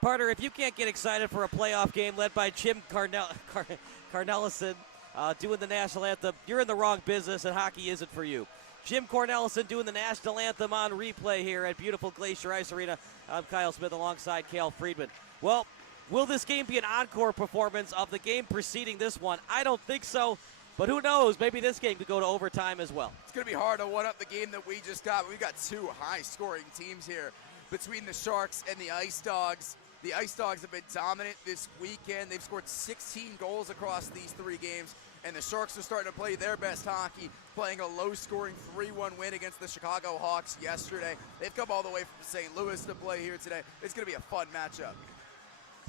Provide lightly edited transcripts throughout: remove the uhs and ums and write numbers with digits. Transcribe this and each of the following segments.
Partner, if you can't get excited for a playoff game led by Jim Cornelison doing the national anthem, you're in the wrong business and hockey isn't for you. Jim Cornelison doing the national anthem on replay here at beautiful Glacier Ice Arena. I'm Kyle Smith alongside Cal Friedman. Well, will this game be an encore performance of the game preceding this one? I don't think so, but who knows? Maybe this game could go to overtime as well. It's going to be hard to one-up the game that we just got. We've got two high-scoring teams here between the Sharks and the IceDogs. The IceDogs have been dominant this weekend. They've scored 16 goals across these 3 games, and the Sharks are starting to play their best hockey, playing a low-scoring 3-1 win against the Chicago Hawks yesterday. They've come all the way from St. Louis to play here today. It's going to be a fun matchup.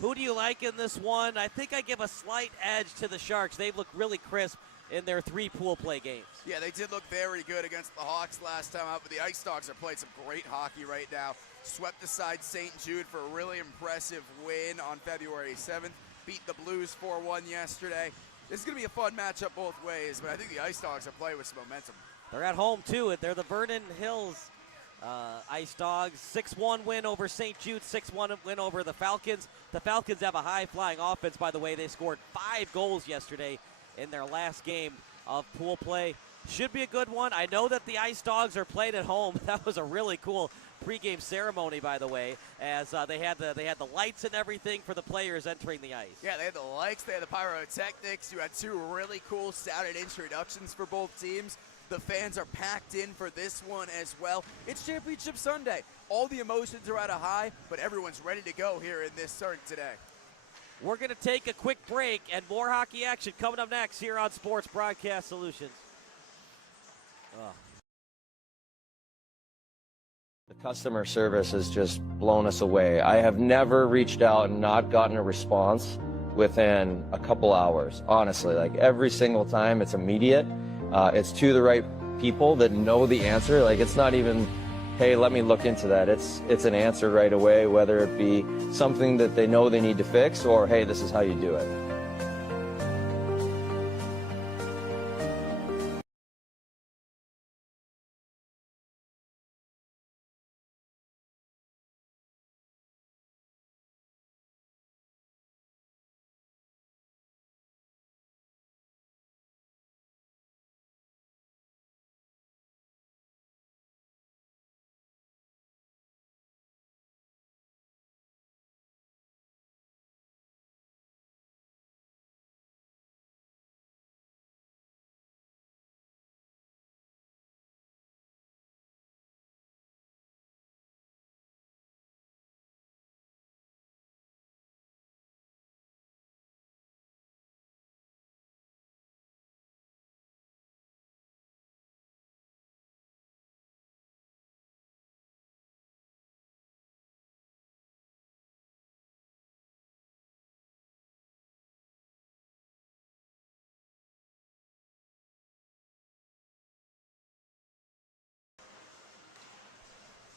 Who do you like in this one? I think I give a slight edge to the Sharks. They've looked really crisp in their 3 pool play games. Yeah, they did look very good against the Hawks last time out, but the IceDogs are playing some great hockey right now. Swept aside St. Jude for a really impressive win on February 7th. Beat the Blues 4-1 yesterday. This is going to be a fun matchup both ways, but I think the IceDogs are playing with some momentum. They're at home, too. They're the Vernon Hills IceDogs. 6-1 win over St. Jude, 6-1 win over the Falcons. The Falcons have a high-flying offense, by the way. They scored 5 goals yesterday in their last game of pool play. Should be a good one. I know that the IceDogs are played at home. That was a really cool pregame ceremony, by the way, as they had the lights and everything for the players entering the ice. Yeah, they had the lights, they had the pyrotechnics. You had 2 really cool sounded introductions for both teams. The fans are packed in for this one as well. It's Championship Sunday. All the emotions are at a high, but everyone's ready to go here in this turn today. We're going to take a quick break, and more hockey action coming up next here on Sports Broadcast Solutions. The customer service has just blown us away. I have never reached out and not gotten a response within a couple hours, honestly. Like every single time, it's immediate. It's to the right people that know the answer. Like it's not even, hey, let me look into that. It's an answer right away, whether it be something that they know they need to fix or, hey, this is how you do it.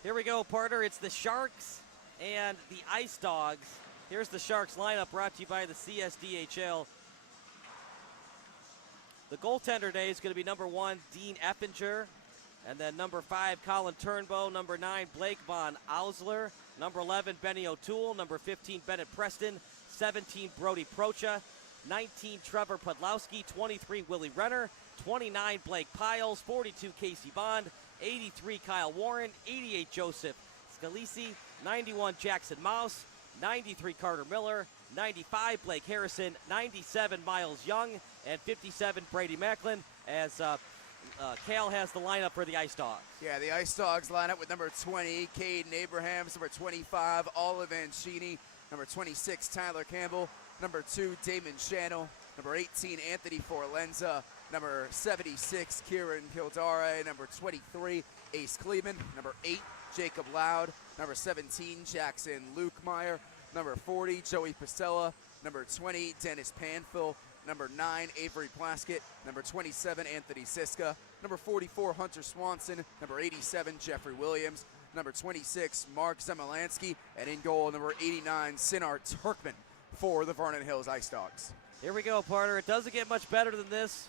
Here we go, partner. It's the Sharks and the IceDogs. Here's the Sharks lineup brought to you by the CSDHL. The goaltender today is going to be number 1, Dean Effinger. And then number 5, Colin Turnbow. Number 9, Blake Von Ausler. Number 11, Benny O'Toole. Number 15, Bennett Preston. 17, Brody Procha. 19, Trevor Podlowski. 23, Willie Renner. 29, Blake Piles. 42, Casey Bond. 83, Kyle Warren. 88, Joseph Scalisi. 91, Jackson Mouse. 93, Carter Miller. 95, Blake Harrison. 97, Miles Young. And 57, Brady Macklin, as Cal has the lineup for the IceDogs. Yeah, the IceDogs line up with number 20, Caden Abrahams. Number 25, Olive Ancini. Number 26, Tyler Campbell. Number 2, Damon Channel. Number 18, Anthony Forlenza. Number 76, Kieran Kildare. Number 23, Ace Kleeman. Number 8, Jacob Loud. Number 17, Jackson Lukemeyer. Number 40, Joey Pacella. Number 20, Dennis Panfill. Number 9, Avery Plaskett. Number 27, Anthony Siska. Number 44, Hunter Swanson. Number 87, Jeffrey Williams. Number 26, Mark Zemelansky. And in goal, number 89, Sinar Turkman for the Vernon Hills IceDogs. Here we go, partner. It doesn't get much better than this.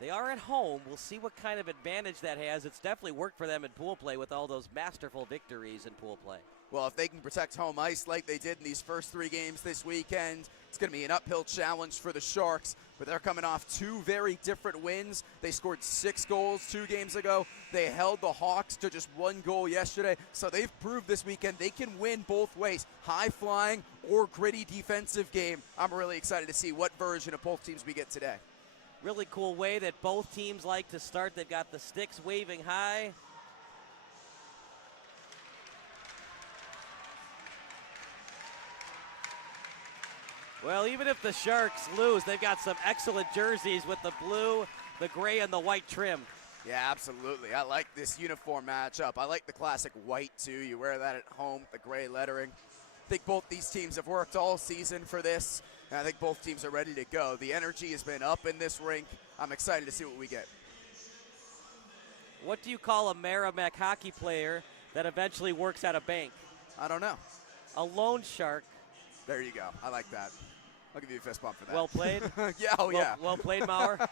They are at home. We'll see what kind of advantage that has. It's definitely worked for them in pool play with all those masterful victories in pool play. Well, if they can protect home ice like they did in these first 3 games this weekend, it's going to be an uphill challenge for the Sharks, but they're coming off 2 very different wins. They scored 6 goals 2 games ago. They held the Hawks to just 1 goal yesterday, so they've proved this weekend they can win both ways, high-flying or gritty defensive game. I'm really excited to see what version of both teams we get today. Really cool way that both teams like to start. They've got the sticks waving high. Well, even if the Sharks lose, they've got some excellent jerseys with the blue, the gray, and the white trim. Yeah, absolutely. I like this uniform matchup. I like the classic white, too. You wear that at home, the gray lettering. I think both these teams have worked all season for this, and I think both teams are ready to go. The energy has been up in this rink. I'm excited to see what we get. What do you call a Meramec hockey player that eventually works at a bank? I don't know. A loan shark. There you go. I like that. I'll give you a fist bump for that. Well played. Yeah, yeah. Well played, Maurer.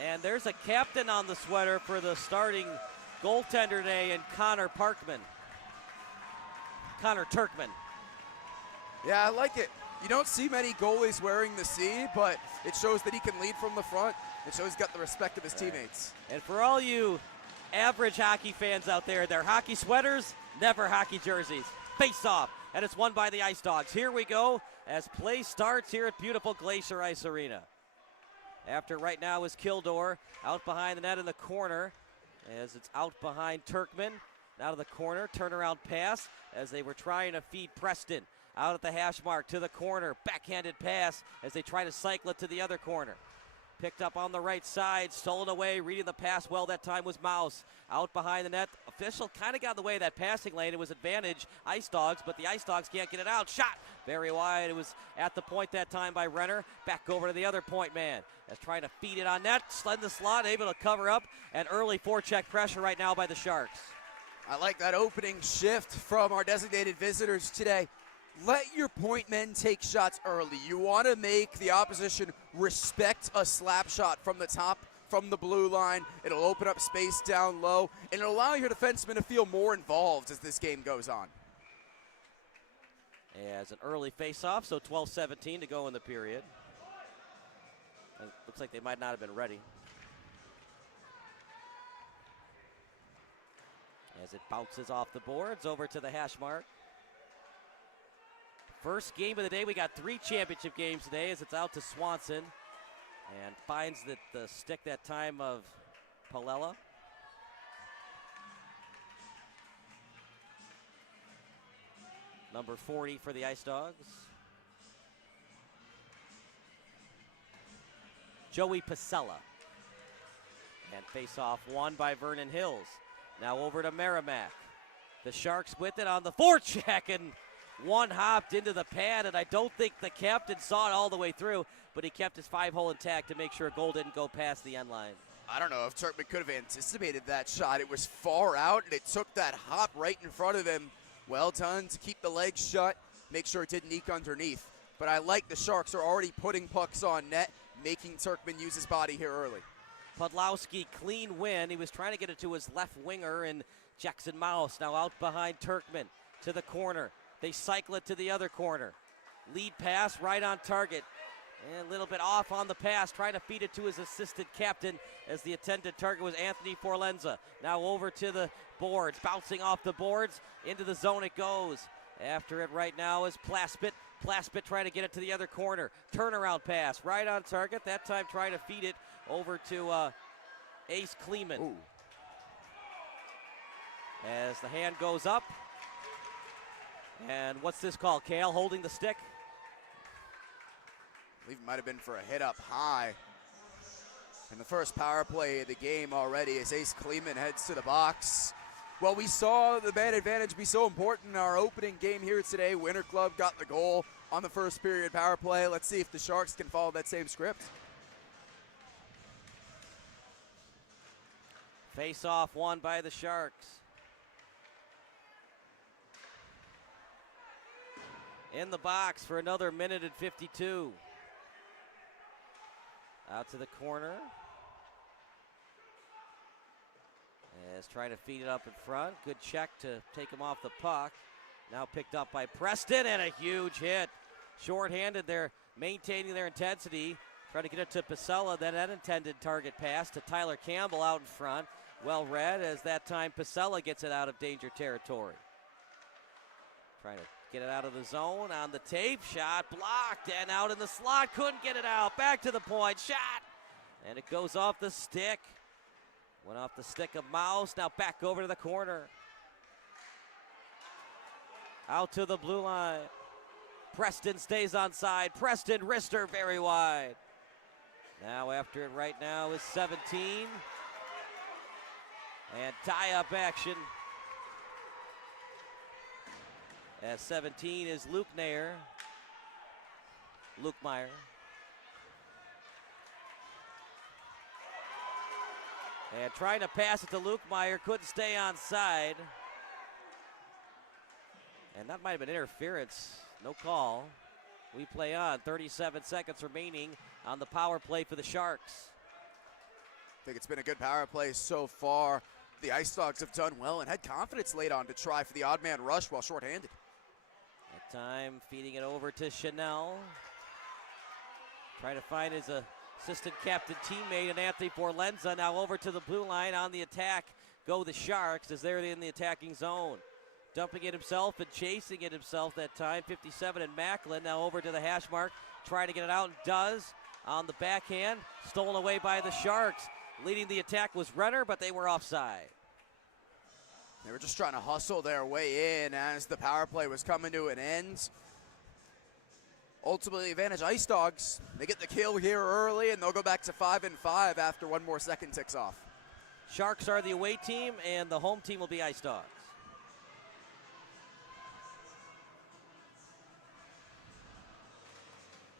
And there's a captain on the sweater for the starting goaltender today, and Connor Turkman. Yeah, I like it. You don't see many goalies wearing the C, but it shows that he can lead from the front. It shows he's got the respect of his teammates. And for all you average hockey fans out there, they're hockey sweaters, never hockey jerseys. Face off, and it's won by the IceDogs. Here we go as play starts here at beautiful Glacier Ice Arena. After right now is Kildor out behind the net in the corner as it's out behind Turkman. Out of the corner, turnaround pass as they were trying to feed Preston. Out at the hash mark to the corner, backhanded pass as they try to cycle it to the other corner. Picked up on the right side, stolen away, reading the pass well that time was Mouse. Out behind the net, official kind of got in the way of that passing lane. It was advantage IceDogs, but the IceDogs can't get it out. Shot very wide. It was at the point that time by Renner. Back over to the other point man as trying to feed it on net. Slid the slot, able to cover up, and early forecheck pressure right now by the Sharks. I like that opening shift from our designated visitors today. Let your point men take shots early. You want to make the opposition respect a slap shot from the top, from the blue line. It'll open up space down low, and it'll allow your defensemen to feel more involved as this game goes on. As an early face-off, so 12-17 to go in the period. It looks like they might not have been ready. As it bounces off the boards over to the hash mark. First game of the day. We got 3 championship games today as it's out to Swanson. And finds the stick that time of Palella. Number 40 for the IceDogs. Joey Pasella. And face-off won by Vernon Hills. Now over to Meramec. The Sharks with it on the forecheck, and one hopped into the pad, and I don't think the captain saw it all the way through, but he kept his 5-hole intact to make sure a goal didn't go past the end line. I don't know if Turkman could have anticipated that shot. It was far out, and it took that hop right in front of him. Well done to keep the legs shut, make sure it didn't eke underneath. But I like the Sharks are already putting pucks on net, making Turkman use his body here early. Podlowski, clean win. He was trying to get it to his left winger, and Jackson Mouse now out behind Turkman to the corner. They cycle it to the other corner. Lead pass right on target. And a little bit off on the pass, trying to feed it to his assistant captain as the intended target was Anthony Forlenza. Now over to the boards, bouncing off the boards. Into the zone it goes. After it right now is Plaspit. Plaspit trying to get it to the other corner. Turnaround pass right on target. That time trying to feed it over to Ace Kleeman. Ooh. As the hand goes up. And what's this call? Kale holding the stick. I believe it might have been for a hit up high. And the first power play of the game already as Ace Kleeman heads to the box. Well, we saw the man advantage be so important in our opening game here today. Winter Club got the goal on the first period power play. Let's see if the Sharks can follow that same script. Face off won by the Sharks. In the box for another minute and 52. Out to the corner. As trying to feed it up in front. Good check to take him off the puck. Now picked up by Preston and a huge hit. Short-handed there, maintaining their intensity. Trying to get it to Pasella, then an intended target pass to Tyler Campbell out in front. Well read as that time Pasella gets it out of danger territory. Trying to get it out of the zone on the tape. Shot blocked and out in the slot. Couldn't get it out. Back to the point. Shot. And it goes off the stick. Went off the stick of Mouse. Now back over to the corner. Out to the blue line. Preston stays on side. Preston wrister very wide. Now after it right now is 17. And tie-up action. As 17 is Luke Nair. Luke Meyer. And trying to pass it to Luke Meyer, couldn't stay on side. And that might have been interference. No call. We play on. 37 seconds remaining on the power play for the Sharks. I think it's been a good power play so far. The IceDogs have done well and had confidence late on to try for the odd man rush while shorthanded. That time feeding it over to Chanel. Trying to find his assistant captain teammate and Anthony Forlenza. Now over to the blue line on the attack. Go the Sharks as they're in the attacking zone. Dumping it himself and chasing it himself that time. 57 and Macklin now over to the hash mark. Trying to get it out and does on the backhand. Stolen away by the Sharks. Leading the attack was Renner, but they were offside. They were just trying to hustle their way in as the power play was coming to an end. Ultimately, advantage IceDogs. They get the kill here early, and they'll go back to 5-5 after one more second ticks off. Sharks are the away team, and the home team will be IceDogs.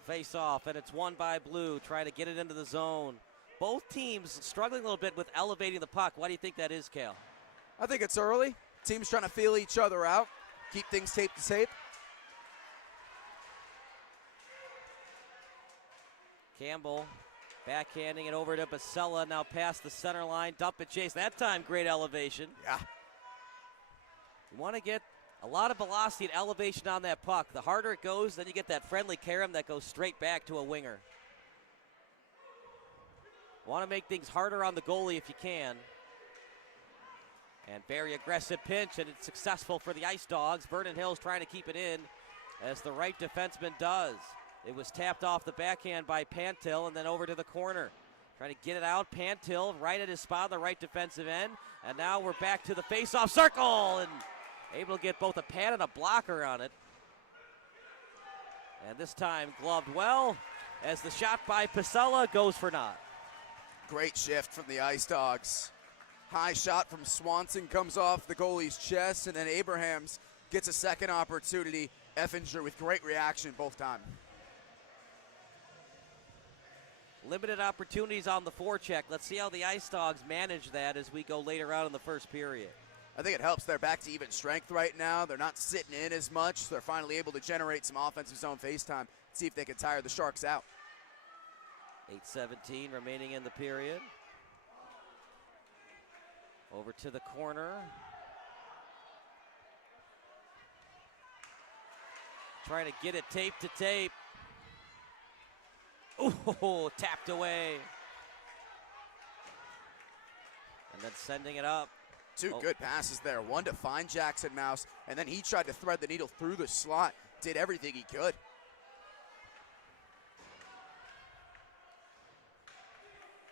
Face off, and it's won by Blue, trying to get it into the zone. Both teams struggling a little bit with elevating the puck. Why do you think that is, Cal? I think it's early. Teams trying to feel each other out, keep things tape to tape. Campbell backhanding it over to Basella, now past the center line, dump and chase. That time, great elevation. Yeah. You want to get a lot of velocity and elevation on that puck. The harder it goes, then you get that friendly carom that goes straight back to a winger. Want to make things harder on the goalie if you can. And very aggressive pinch, and it's successful for the IceDogs. Vernon Hills trying to keep it in, as the right defenseman does. It was tapped off the backhand by Pantil, and then over to the corner. Trying to get it out, Pantil right at his spot on the right defensive end. And now we're back to the face-off circle, and able to get both a pad and a blocker on it. And this time gloved well, as the shot by Pasella goes for naught. Great shift from the IceDogs. High shot from Swanson comes off the goalie's chest, and then Abrahams gets a second opportunity. Effinger with great reaction both times. Limited opportunities on the forecheck. Let's see how the IceDogs manage that as we go later on in the first period. I think it helps. They're back to even strength right now. They're not sitting in as much. They're finally able to generate some offensive zone face time. See if they can tire the Sharks out. 8:17 remaining in the period. Over to the corner. Trying to get it tape to tape. Oh, tapped away. And then sending it up. Two good passes there. One to find Jackson Mouse, and then he tried to thread the needle through the slot. Did everything he could.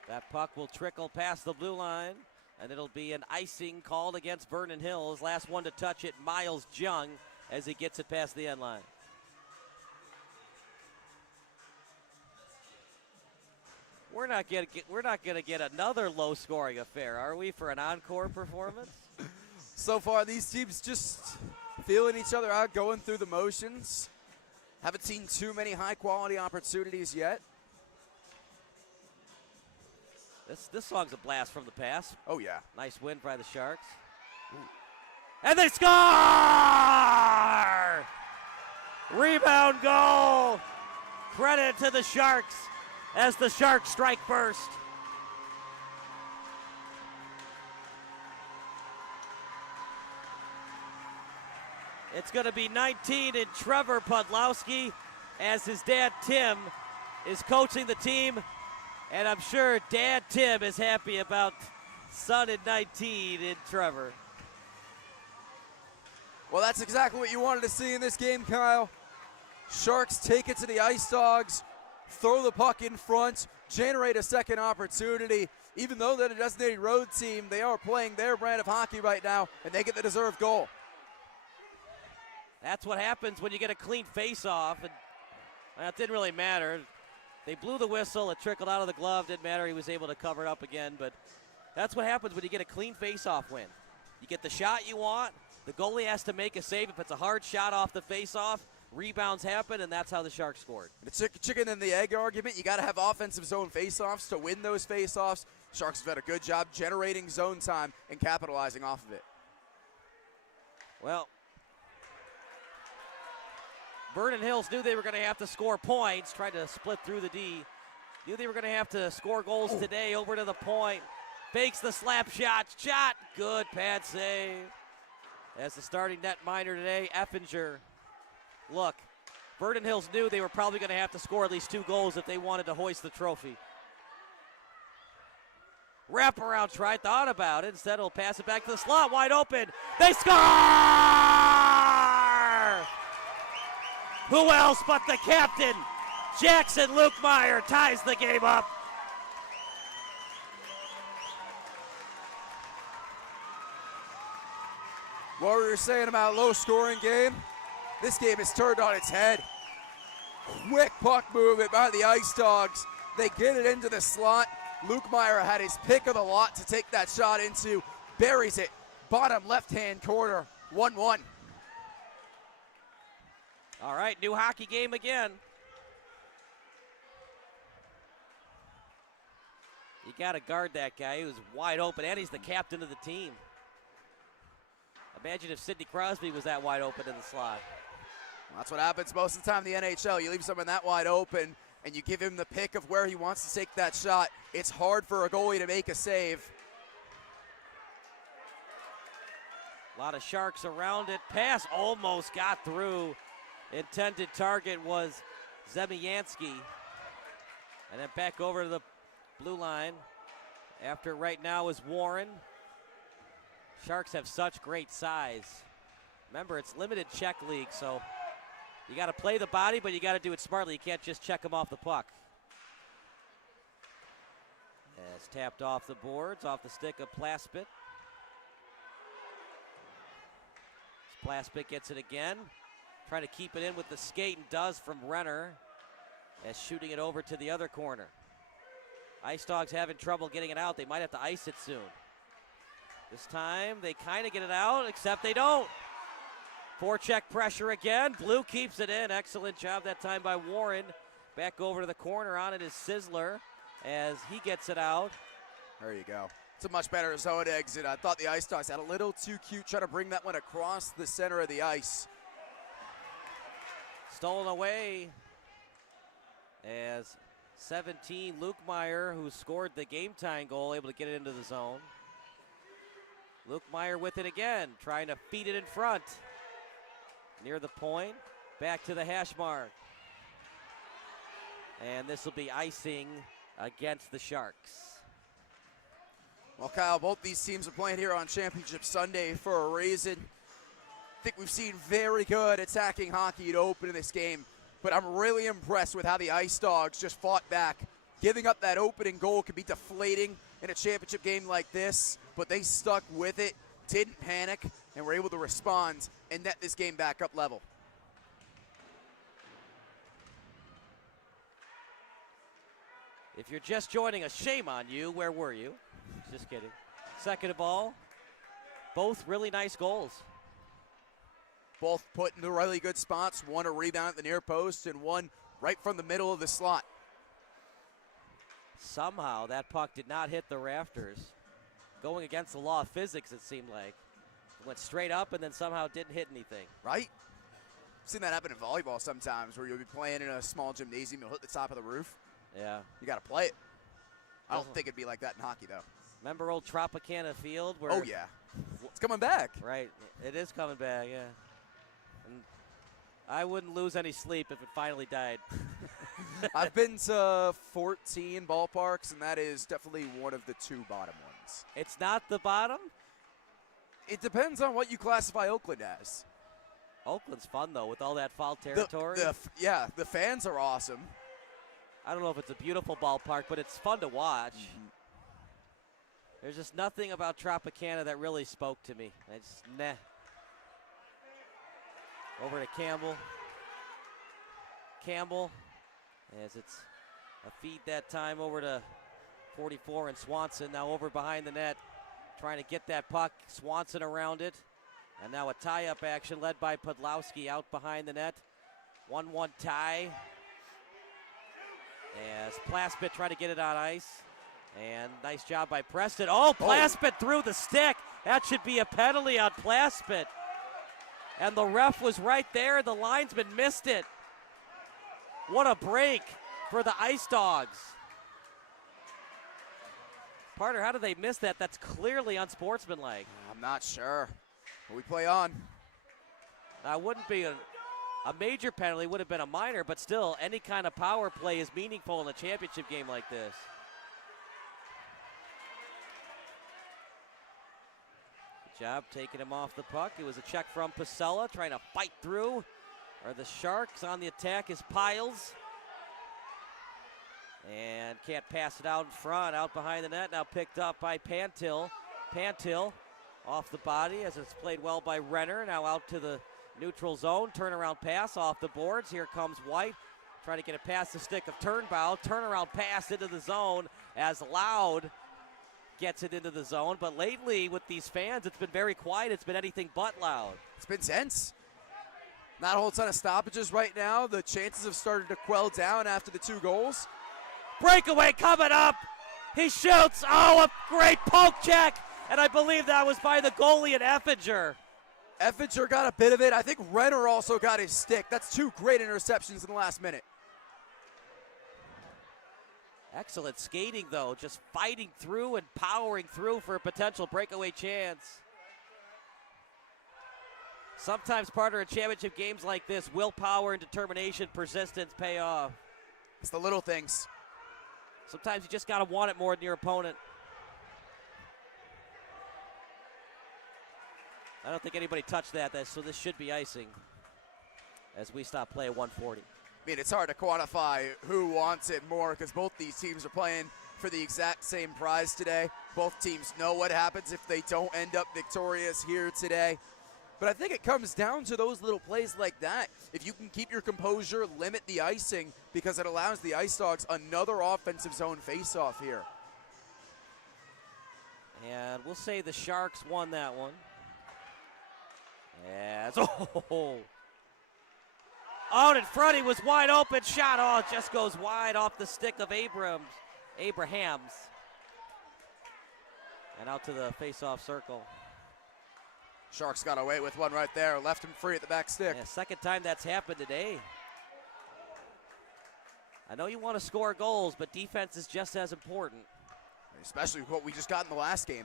That puck will trickle past the blue line, and it'll be an icing called against Vernon Hills. Last one to touch it, Miles Jung, as he gets it past the end line. We're not gonna get another low-scoring affair, are we, for an encore performance? So far, these teams just feeling each other out, going through the motions. Haven't seen too many high-quality opportunities yet. This song's a blast from the past. Oh, yeah. Nice win by the Sharks. Ooh. And they score! Rebound goal! Credit to the Sharks as the Sharks strike first. It's going to be 19 in Trevor Podlowski as his dad Tim is coaching the team. And I'm sure Dad Tim is happy about son in 19 in Trevor. Well, that's exactly what you wanted to see in this game, Kyle. Sharks take it to the IceDogs, throw the puck in front, generate a second opportunity. Even though they're a designated road team, they are playing their brand of hockey right now, and they get the deserved goal. That's what happens when you get a clean face-off, and well, it didn't really matter. They blew the whistle, it trickled out of the glove, didn't matter, he was able to cover it up again, but that's what happens when you get a clean face-off win. You get the shot you want, the goalie has to make a save. If it's a hard shot off the face-off, rebounds happen, and that's how the Sharks scored. The chicken and the egg argument, you got to have offensive zone face-offs to win those face-offs. Sharks have done a good job generating zone time and capitalizing off of it. Well, Vernon Hills knew they were going to have to score points, tried to split through the D. Knew they were going to have to score goals today. Over to the point. Fakes the slap shot. Shot. Good pad save. As the starting net miner today, Effinger. Look, Vernon Hills knew they were probably going to have to score at least 2 goals if they wanted to hoist the trophy. Wraparound try, thought about it. Instead, he'll pass it back to the slot. Wide open. They score! Who else but the captain? Jackson Lukemeyer ties the game up. What were you saying about low-scoring game? This game is turned on its head. Quick puck movement by the IceDogs. They get it into the slot. Lukemeyer had his pick of the lot to take that shot into. Buries it. Bottom left-hand corner. 1-1. All right, new hockey game again. You got to guard that guy. He was wide open, and he's the captain of the team. Imagine if Sidney Crosby was that wide open in the slot. That's what happens most of the time in the NHL. You leave someone that wide open, and you give him the pick of where he wants to take that shot. It's hard for a goalie to make a save. A lot of Sharks around it. Pass almost got through. Intended target was Zemiansky. And then back over to the blue line. After right now is Warren. Sharks have such great size. Remember, it's limited check league, so you got to play the body, but you got to do it smartly. You can't just check them off the puck. As tapped off the boards, off the stick of Plaspit. Plaspit gets it again. Trying to keep it in with the skate, and does from Renner. As shooting it over to the other corner. IceDogs having trouble getting it out. They might have to ice it soon. This time they kind of get it out, except they don't. Forecheck pressure again. Blue keeps it in. Excellent job that time by Warren. Back over to the corner. On it is Sizzler as he gets it out. There you go. It's a much better zone exit. I thought the IceDogs had a little too cute trying to bring that one across the center of the ice. Stolen away as 17, Lukemeyer, who scored the game-tying goal, able to get it into the zone. Lukemeyer with it again, trying to feed it in front. Near the point, back to the hash mark. And this will be icing against the Sharks. Well, Kyle, both these teams are playing here on Championship Sunday for a reason. I think we've seen very good attacking hockey to open this game, but I'm really impressed with how the IceDogs just fought back. Giving up that opening goal could be deflating in a championship game like this, but they stuck with it, didn't panic, and were able to respond and net this game back up level. If you're just joining us, shame on you. Where were you? Just kidding. Second of all, both really nice goals. Both put into really good spots. One a rebound at the near post and one right from the middle of the slot. Somehow that puck did not hit the rafters. Going against the law of physics, it seemed like. It went straight up and then somehow didn't hit anything. Right? I've seen that happen in volleyball sometimes where you'll be playing in a small gymnasium, you'll hit the top of the roof. Yeah. You got to play it. I don't think it'd be like that in hockey, though. Remember old Tropicana Field? Where Oh, yeah. It's coming back. Right. It is coming back, yeah. And I wouldn't lose any sleep if it finally died. I've been to 14 ballparks, and that is definitely one of the 2 bottom ones. It's not the bottom? It depends on what you classify Oakland as. Oakland's fun, though, with all that foul territory. The fans are awesome. I don't know if it's a beautiful ballpark, but it's fun to watch. Mm-hmm. There's just nothing about Tropicana that really spoke to me. I just, nah. Over to Campbell. Campbell, as it's a feed that time over to 44 and Swanson. Now over behind the net, trying to get that puck. Swanson around it. And now a tie-up action led by Podlowski out behind the net. 1-1 tie. As Plaspit trying to get it on ice. And nice job by Preston. Oh, Plaspit through the stick. That should be a penalty on Plaspit. And the ref was right there. The linesman missed it. What a break for the IceDogs. Parter, how did they miss that? That's clearly unsportsmanlike. I'm not sure. But we play on. That wouldn't be a major penalty, would have been a minor, but still, any kind of power play is meaningful in a championship game like this. Good job taking him off the puck. It was a check from Pasella, trying to fight through. Are the Sharks on the attack is Piles. And can't pass it out in front, out behind the net. Now picked up by Pantil. Pantil off the body as it's played well by Renner. Now out to the neutral zone. Turnaround pass off the boards. Here comes White. Trying to get it past the stick of Turnbow. Turnaround pass into the zone as Loud gets it into the zone. But lately with these fans, it's been very quiet. It's been anything but loud. It's been tense. Not a whole ton of stoppages right now. The chances have started to quell down after the 2 goals. Breakaway coming up. He shoots. Oh, a great poke check. And I believe that was by the goalie and Effinger. Effinger got a bit of it. I think Renner also got his stick. That's 2 great interceptions in the last minute. Excellent skating, though. Just fighting through and powering through for a potential breakaway chance. Sometimes part of championship games like this, willpower and determination, persistence pay off. It's the little things. Sometimes you just got to want it more than your opponent. I don't think anybody touched that, so this should be icing as we stop play at 140. I mean, it's hard to quantify who wants it more because both these teams are playing for the exact same prize today. Both teams know what happens if they don't end up victorious here today. But I think it comes down to those little plays like that. If you can keep your composure, limit the icing, because it allows the IceDogs another offensive zone faceoff here. And we'll say the Sharks won that one. As, out in front, he was wide open, shot, it just goes wide off the stick of Abrahams. And out to the face-off circle. Sharks got away with one right there, left him free at the back stick. Yeah, second time that's happened today. I know you want to score goals, but defense is just as important. Especially what we just got in the last game.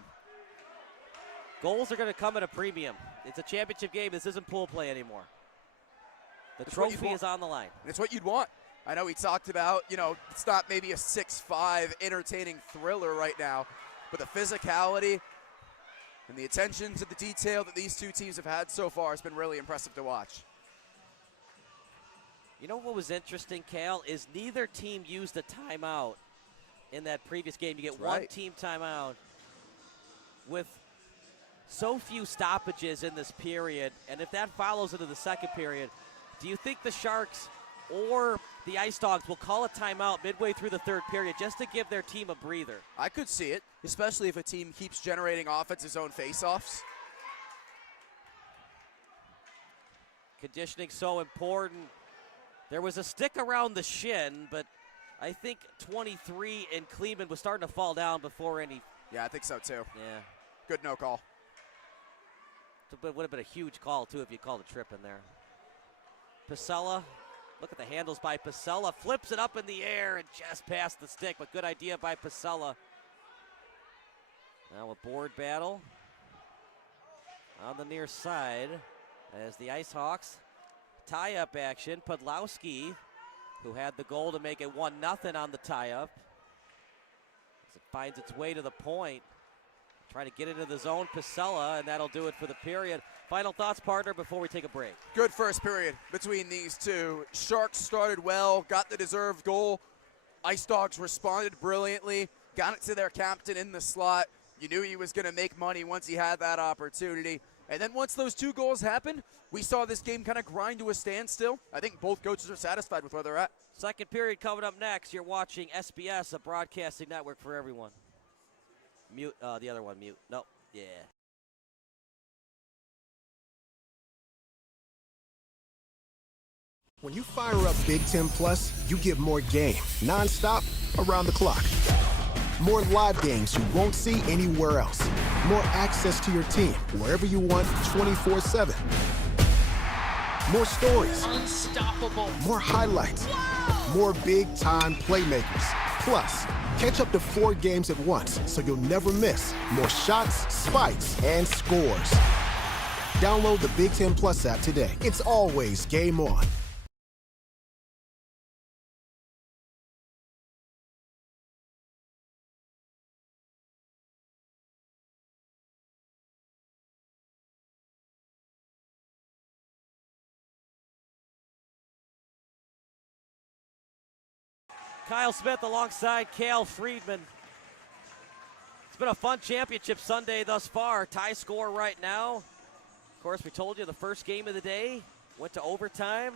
Goals are going to come at a premium. It's a championship game. This isn't pool play anymore. The trophy is on the line. It's what you'd want. I know we talked about, it's not maybe a 6-5 entertaining thriller right now, but the physicality and the attention to the detail that these 2 teams have had so far has been really impressive to watch. You know what was interesting, Cal, is neither team used a timeout in that previous game. You get one team timeout with so few stoppages in this period, and if that follows into the second period, do you think the Sharks or the IceDogs will call a timeout midway through the third period just to give their team a breather? I could see it, especially if a team keeps generating offensive zone faceoffs. Conditioning so important. There was a stick around the shin, but I think 23 and Kleeman was starting to fall down before any. Yeah, I think so too. Yeah. Good no call. It would have been a huge call, too, if you called a trip in there. Pasella, look at the handles by Pasella. Flips it up in the air and just past the stick, but good idea by Pasella. Now a board battle on the near side as the IceHawks tie-up action. Podlowski, who had the goal to make it 1-0 on the tie-up, as it finds its way to the point. Trying to get into the zone, Pasella, and that'll do it for the period. Final thoughts, partner, before we take a break. Good first period between these two. Sharks started well, got the deserved goal. IceDogs responded brilliantly, got it to their captain in the slot. You knew he was going to make money once he had that opportunity. And then once those two goals happened, we saw this game kind of grind to a standstill. I think both coaches are satisfied with where they're at. Second period coming up next. You're watching SBS, a broadcasting network for everyone. Mute, the other one, mute. Nope, yeah. When you fire up Big Ten Plus, you get more game, nonstop, around the clock. More live games you won't see anywhere else. More access to your team, wherever you want, 24/7. More stories. Unstoppable. More highlights. Wow. More big-time playmakers. Plus, catch up to 4 games at once, so you'll never miss more shots, spikes, and scores. Download the Big Ten Plus app today. It's always game on. Kyle Smith alongside Cale Friedman. It's been a fun championship Sunday thus far. Tie score right now. Of course, we told you the first game of the day went to overtime.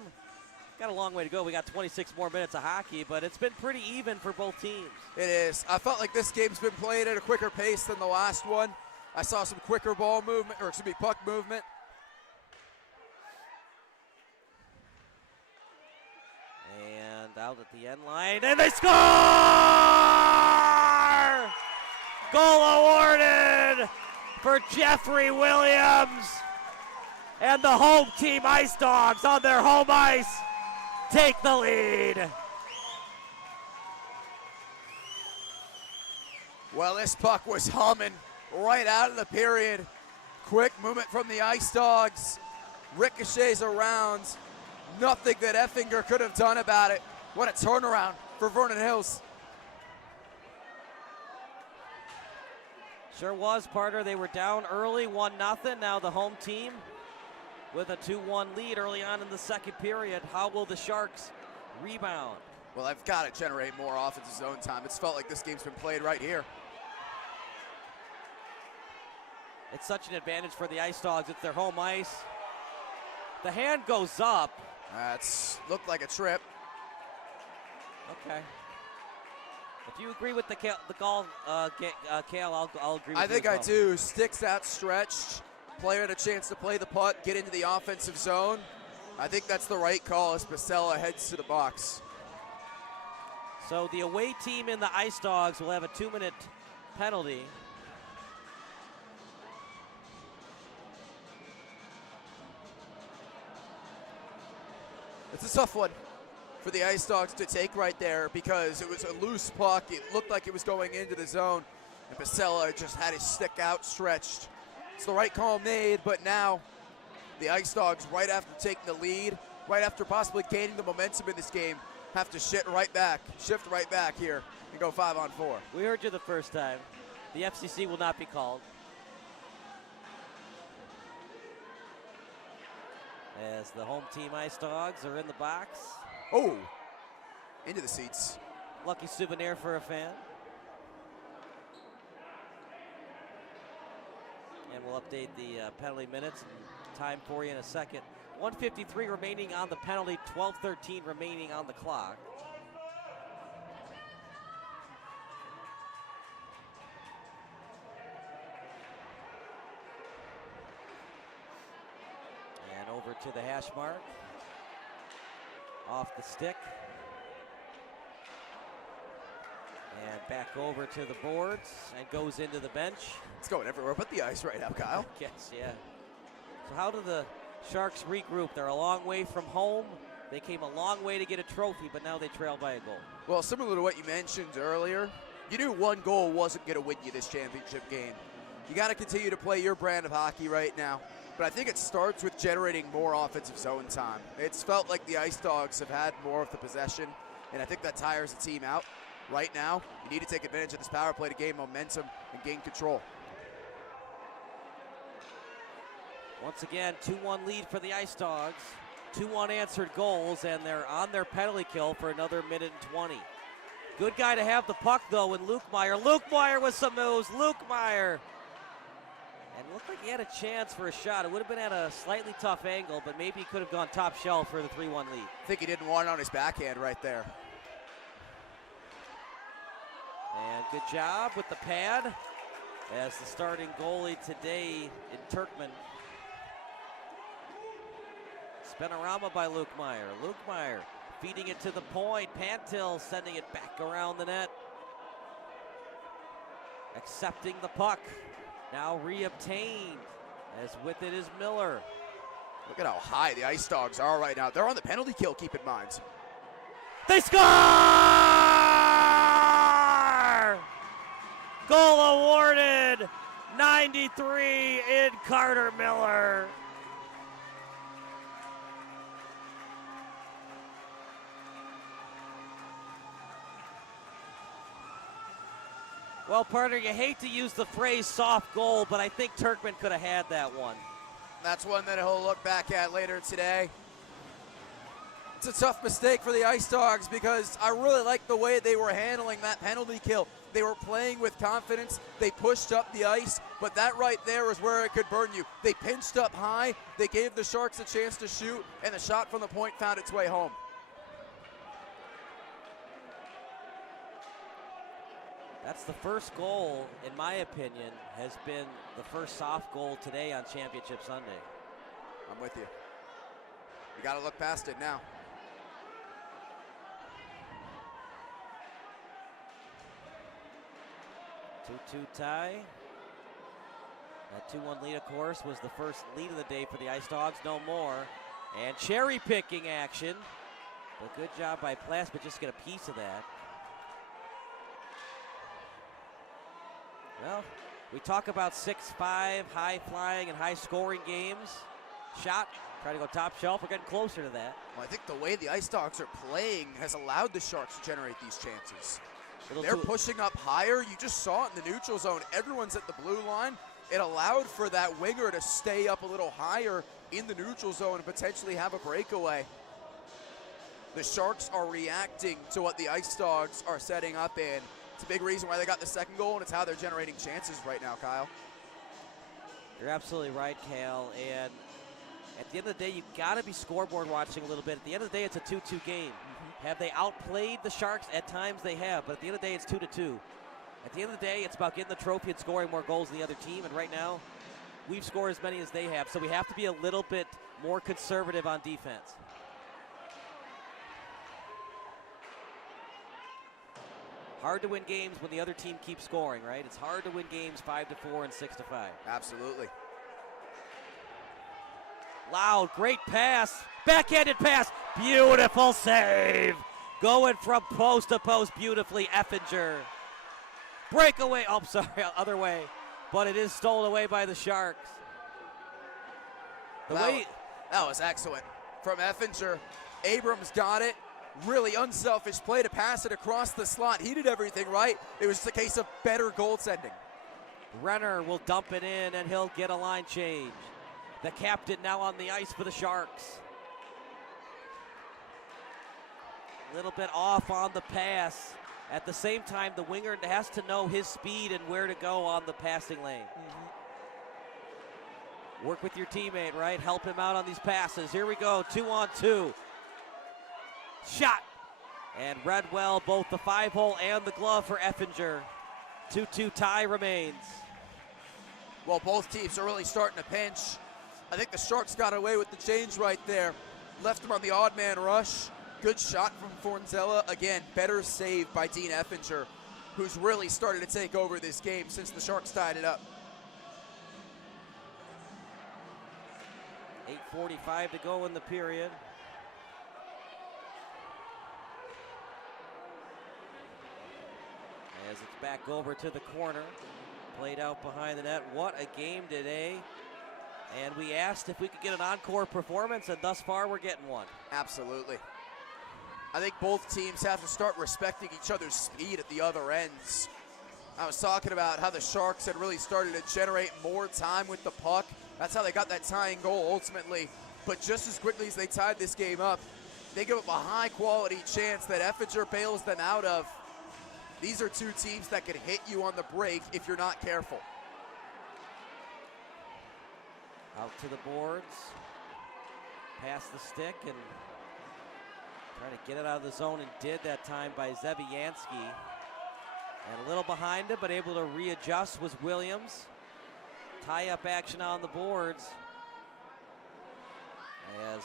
Got a long way to go. We got 26 more minutes of hockey, but it's been pretty even for both teams. It is. I felt like this game's been played at a quicker pace than the last one. I saw some quicker ball movement, or excuse me, puck movement. And out at the end line, and they score! Goal awarded for Jeffrey Williams. And the home team IceDogs on their home ice take the lead. Well, this puck was humming right out of the period. Quick movement from the IceDogs. Ricochets around. Nothing that Effinger could have done about it. What a turnaround for Vernon Hills. Sure was, partner. They were down early, 1-0. Now the home team with a 2-1 lead early on in the second period. How will the Sharks rebound? Well, I've got to generate more offensive zone time. It's felt like this game's been played right here. It's such an advantage for the IceDogs. It's their home ice. The hand goes up. That's looked like a trip. Okay. If you agree with the call, Cale, I'll agree with you. I think as I well. do. Sticks outstretched. Player had a chance to play the puck, get into the offensive zone. I think that's the right call as Pasella heads to the box. So the away team in the IceDogs will have a 2-minute penalty. It's a tough one for the IceDogs to take right there because it was a loose puck. It looked like it was going into the zone, and Pasella just had his stick outstretched. It's the right call made, but now the IceDogs, right after taking the lead, right after possibly gaining the momentum in this game, have to shift right back here and go 5-on-4. We heard you the first time. The FCC will not be called. As the home team IceDogs are in the box. Oh, into the seats. Lucky souvenir for a fan. And we'll update the penalty minutes and time for you in a second. 1:53 remaining on the penalty, 12:13 remaining on the clock. And over to the hash mark. Off the stick. And back over to the boards and goes into the bench. It's going everywhere but the ice right now, Kyle. Yes, yeah. So how do the Sharks regroup? They're a long way from home. They came a long way to get a trophy, but now they trail by a goal. Well, similar to what you mentioned earlier, you knew one goal wasn't going to win you this championship game. You got to continue to play your brand of hockey right now. But I think it starts with generating more offensive zone time. It's felt like the IceDogs have had more of the possession, and I think that tires the team out. Right now, you need to take advantage of this power play to gain momentum and gain control. Once again, 2-1 lead for the IceDogs. 2 unanswered goals, and they're on their penalty kill for another minute and 20. Good guy to have the puck, though, in Luke Meyer. Luke Meyer with some moves. Luke Meyer. And it looked like he had a chance for a shot. It would have been at a slightly tough angle, but maybe he could have gone top shelf for the 3-1 lead. I think he didn't want it on his backhand right there. And good job with the pad as the starting goalie today in Turkman. Spinorama by Luke Meyer. Luke Meyer feeding it to the point. Pantil sending it back around the net. Accepting the puck. Now reobtained, as with it is Miller. Look at how high the IceDogs are right now. They're on the penalty kill, keep in mind. They score! Goal awarded, 93 in Carter Miller. Well, partner, you hate to use the phrase soft goal, but I think Turkman could have had that one. That's one that he'll look back at later today. It's a tough mistake for the IceDogs because I really like the way they were handling that penalty kill. They were playing with confidence. They pushed up the ice, but that right there is where it could burn you. They pinched up high. They gave the Sharks a chance to shoot, and the shot from the point found its way home. That's the first goal, in my opinion, has been the first soft goal today on Championship Sunday. I'm with you. You got to look past it now. Two-two tie. That 2-1 lead, of course, was the first lead of the day for the IceDogs. No more. And cherry-picking action. But good job by Plas, but just get a piece of that. Well, we talk about 6'5", high-flying and high-scoring games. Shot, try to go top shelf. We're getting closer to that. Well, I think the way the IceDogs are playing has allowed the Sharks to generate these chances. They're pushing up higher. You just saw it in the neutral zone. Everyone's at the blue line. It allowed for that winger to stay up a little higher in the neutral zone and potentially have a breakaway. The Sharks are reacting to what the IceDogs are setting up in. It's a big reason why they got the second goal, and it's how they're generating chances right now, Kyle. You're absolutely right, Cal. And at the end of the day, you've got to be scoreboard watching a little bit. At the end of the day, it's a 2-2 game. Have they outplayed the Sharks? At times they have, but at the end of the day, it's 2-2. At the end of the day, it's about getting the trophy and scoring more goals than the other team, and right now, we've scored as many as they have, so we have to be a little bit more conservative on defense. Hard to win games when the other team keeps scoring, right? It's hard to win games 5-4 and 6-5. Absolutely. Loud, great pass, backhanded pass, beautiful save. Going from post to post beautifully, Effinger. Breakaway, oh, sorry, other way. But it is stolen away by the Sharks. That was excellent. From Effinger, Abrams got it. Really unselfish play to pass it across the slot. He did everything right. It was just a case of better goaltending. Renner will dump it in, and he'll get a line change. The captain now on the ice for the Sharks. A little bit off on the pass. At the same time, the winger has to know his speed and where to go on the passing lane. Work with your teammate, right? Help him out on these passes. Here we go, 2-on-2. Shot. And Redwell, both the 5-hole and the glove for Effinger. 2-2 tie remains. Well, both teams are really starting to pinch. I think the Sharks got away with the change right there. Left them on the odd man rush. Good shot from Fornzella. Again, better save by Dean Effinger. who's really started to take over this game since the Sharks tied it up. 8:45 to go in the period. As it's back over to the corner. Played out behind the net. What a game today. And we asked if we could get an encore performance, and thus far we're getting one. Absolutely. I think both teams have to start respecting each other's speed at the other ends. I was talking about how the Sharks had really started to generate more time with the puck. That's how they got that tying goal ultimately. But just as quickly as they tied this game up, they give up a high-quality chance that Effinger bails them out of. These are two teams that can hit you on the break if you're not careful. Out to the boards. Past the stick and trying to get it out of the zone, and did that time by Zeviansky. And a little behind him, but able to readjust was Williams. Tie-up action on the boards. As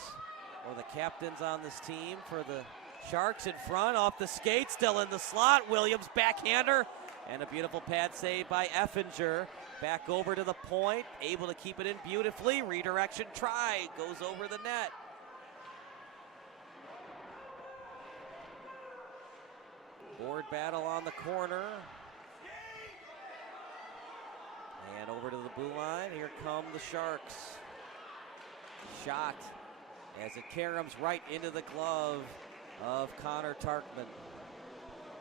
one of the captains on this team for the Sharks in front, off the skate, still in the slot. Williams backhander, and a beautiful pad save by Effinger. Back over to the point, able to keep it in beautifully. Redirection try, goes over the net. Board battle on the corner. And over to the blue line, here come the Sharks. Shot as it caroms right into the glove of Connor Tarkman.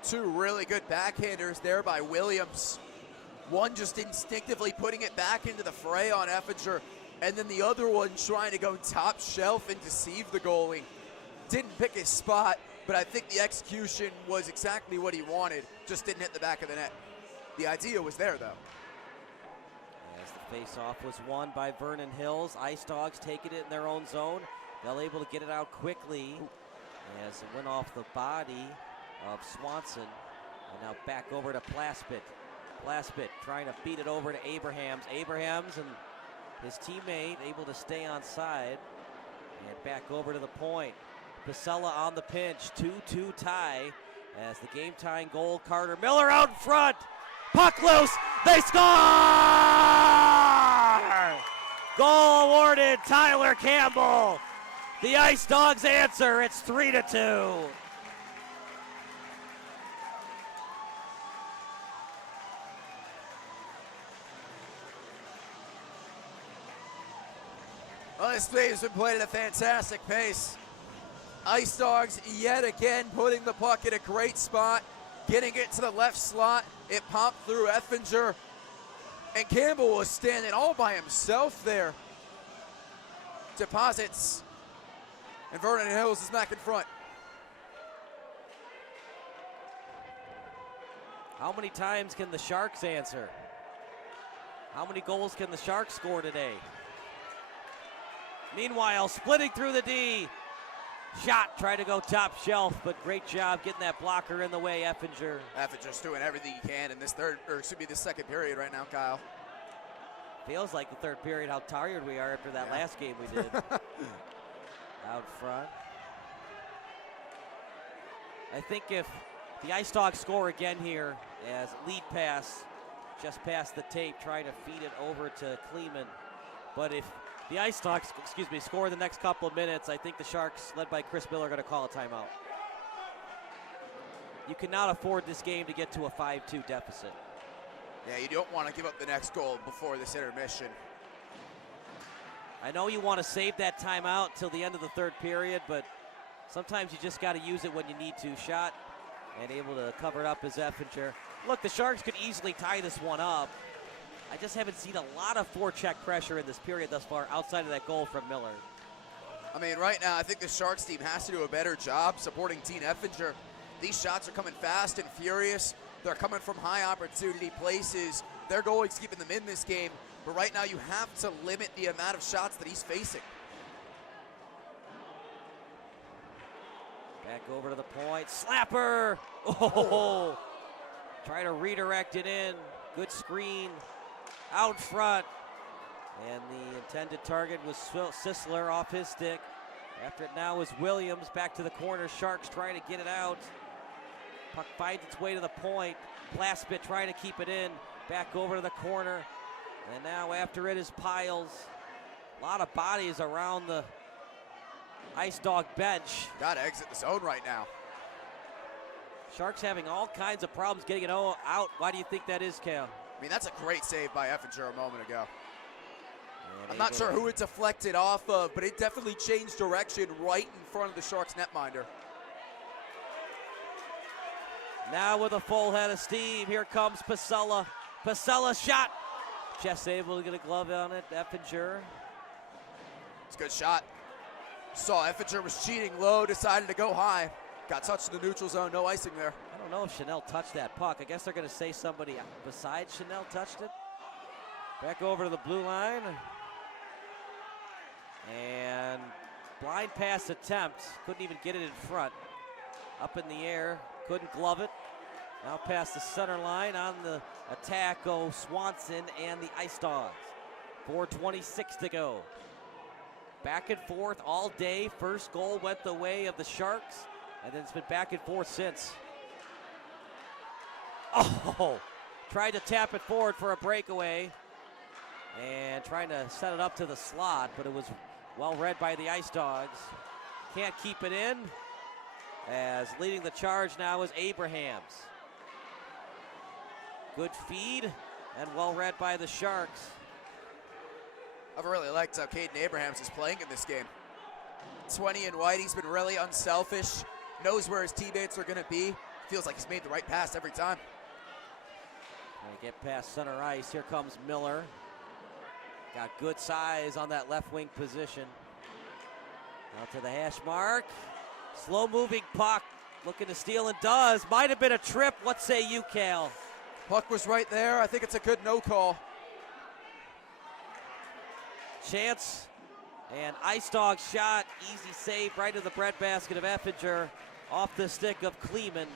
Two really good backhanders there by Williams. One just instinctively putting it back into the fray on Effinger, and then the other one trying to go top shelf and deceive the goalie. Didn't pick his spot, but I think the execution was exactly what he wanted, just didn't hit the back of the net. The idea was there, though. As the face-off was won by Vernon Hills, IceDogs taking it in their own zone. They're able to get it out quickly as it went off the body of Swanson. And now back over to Plaspit. Plaspit trying to feed it over to Abrahams. Abrahams and his teammate able to stay on side. And back over to the point. Pasella on the pinch, 2-2 tie. As the game-tying goal, Carter Miller out in front. Puck loose, they score! Goal awarded, Tyler Campbell. The IceDogs answer, it's 3-2. Well, this game's been played at a fantastic pace. IceDogs yet again putting the puck in a great spot, getting it to the left slot. It popped through Effinger, and Campbell was standing all by himself there. Deposits, and Vernon Hills is back in front. How many times can the Sharks answer? How many goals can the Sharks score today? Meanwhile, splitting through the D. Shot, try to go top shelf, but great job getting that blocker in the way, Effinger. Effinger's doing everything he can in this this second period right now, Kyle. Feels like the third period, how tired we are after that last game we did. Out front. I think if the IceDogs score again here as lead pass, just past the tape, trying to feed it over to Kleeman. But if the IceDogs, score the next couple of minutes, I think the Sharks, led by Chris Miller, are going to call a timeout. You cannot afford this game to get to a 5-2 deficit. Yeah, you don't want to give up the next goal before this intermission. I know you want to save that timeout till the end of the third period, but sometimes you just got to use it when you need to. Shot and able to cover it up as Effinger. Look, the Sharks could easily tie this one up. I just haven't seen a lot of forecheck pressure in this period thus far outside of that goal from Miller. I mean, right now, I think the Sharks team has to do a better job supporting Dean Effinger. These shots are coming fast and furious. They're coming from high opportunity places. Their goalie's keeping them in this game, but right now you have to limit the amount of shots that he's facing. Back over to the point, slapper! Oh! Try to redirect it in, good screen. Out front, and the intended target was Sisler off his stick. After it now is Williams back to the corner. Sharks trying to get it out. Puck finds its way to the point. Plaspit trying to keep it in. Back over to the corner. And now after it is Piles. A lot of bodies around the IceDog bench. Got to exit the zone right now. Sharks having all kinds of problems getting it out. Why do you think that is, Cal? I mean, that's a great save by Effinger a moment ago. And I'm not sure who it deflected off of, but it definitely changed direction right in front of the Sharks netminder. Now with a full head of steam, here comes Pasella. Pacella's shot. Just able to get a glove on it. Effinger. It's a good shot. Saw Effinger was cheating low, decided to go high. Got touched in the neutral zone, no icing there. I don't know if Chanel touched that puck. I guess they're going to say somebody besides Chanel touched it. Back over to the blue line. And blind pass attempt. Couldn't even get it in front. Up in the air. Couldn't glove it. Now past the center line. On the attack go Swanson and the IceDogs. 4:26 to go. Back and forth all day. First goal went the way of the Sharks. And then it's been back and forth since. Oh! Tried to tap it forward for a breakaway. And trying to set it up to the slot, but it was well read by the IceDogs. Can't keep it in. As leading the charge now is Abrahams. Good feed and well read by the Sharks. I've really liked how Caden Abrahams is playing in this game. 20 and white, he's been really unselfish. Knows where his teammates are gonna be. Feels like he's made the right pass every time. Trying to get past center ice. Here comes Miller. Got good size on that left wing position. Out to the hash mark. Slow moving puck. Looking to steal and does. Might have been a trip. What say you, Cal? Puck was right there. I think it's a good no call. Chance and IceDog shot. Easy save right to the breadbasket of Effinger. Off the stick of Kleeman.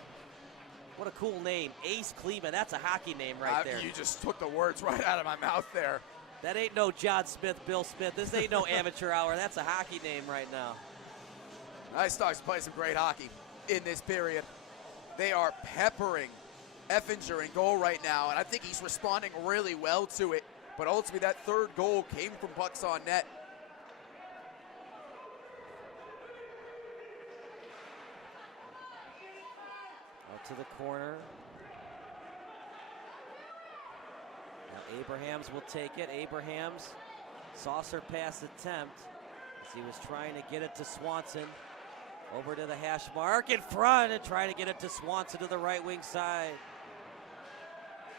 What a cool name. Ace Kleeman. That's a hockey name right there. You just took the words right out of my mouth there. That ain't no John Smith, Bill Smith. This ain't no amateur hour. That's a hockey name right now. IceDogs play some great hockey in this period. They are peppering Effinger in goal right now, and I think he's responding really well to it. But ultimately, that third goal came from pucks on net. Out to the corner. Now Abrahams will take it. Abrahams, saucer pass attempt as he was trying to get it to Swanson. Over to the hash mark in front and trying to get it to Swanson to the right wing side.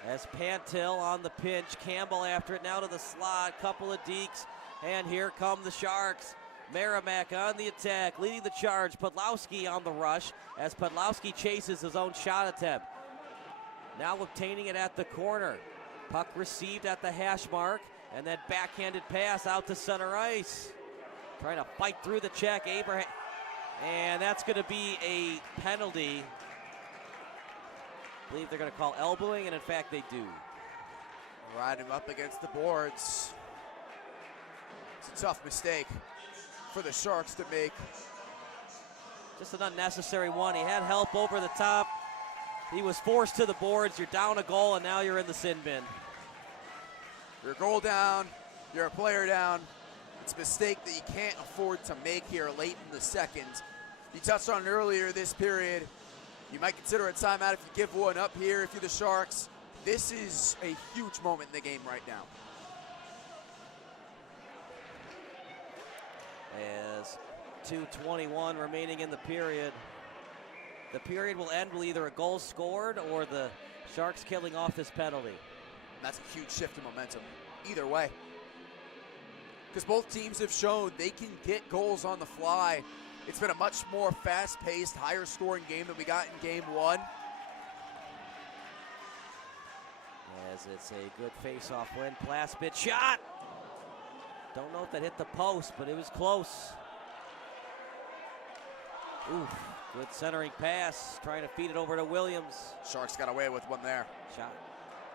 As Pantil on the pinch, Campbell after it now to the slot, couple of dekes, and here come the Sharks. Meramec on the attack, leading the charge. Podlowski on the rush as Podlowski chases his own shot attempt. Now obtaining it at the corner. Puck received at the hash mark, and then backhanded pass out to center ice. Trying to fight through the check, Abraham. And that's going to be a penalty. I believe they're going to call elbowing, and in fact they do. Ride him up against the boards. It's a tough mistake for the Sharks to make. Just an unnecessary one. He had help over the top. He was forced to the boards. You're down a goal, and now you're in the sin bin. You're a goal down. You're a player down. It's a mistake that you can't afford to make here late in the second. You touched on it earlier this period. You might consider a timeout if you give one up here if you're the Sharks. This is a huge moment in the game right now. As 2:21 remaining in the period. The period will end with either a goal scored or the Sharks killing off this penalty. And that's a huge shift in momentum, either way. Because both teams have shown they can get goals on the fly. It's been a much more fast-paced, higher-scoring game than we got in Game 1. As it's a good face-off win. Plaspit shot! Don't know if that hit the post, but it was close. Oof, good centering pass. Trying to feed it over to Williams. Sharks got away with one there. Shot.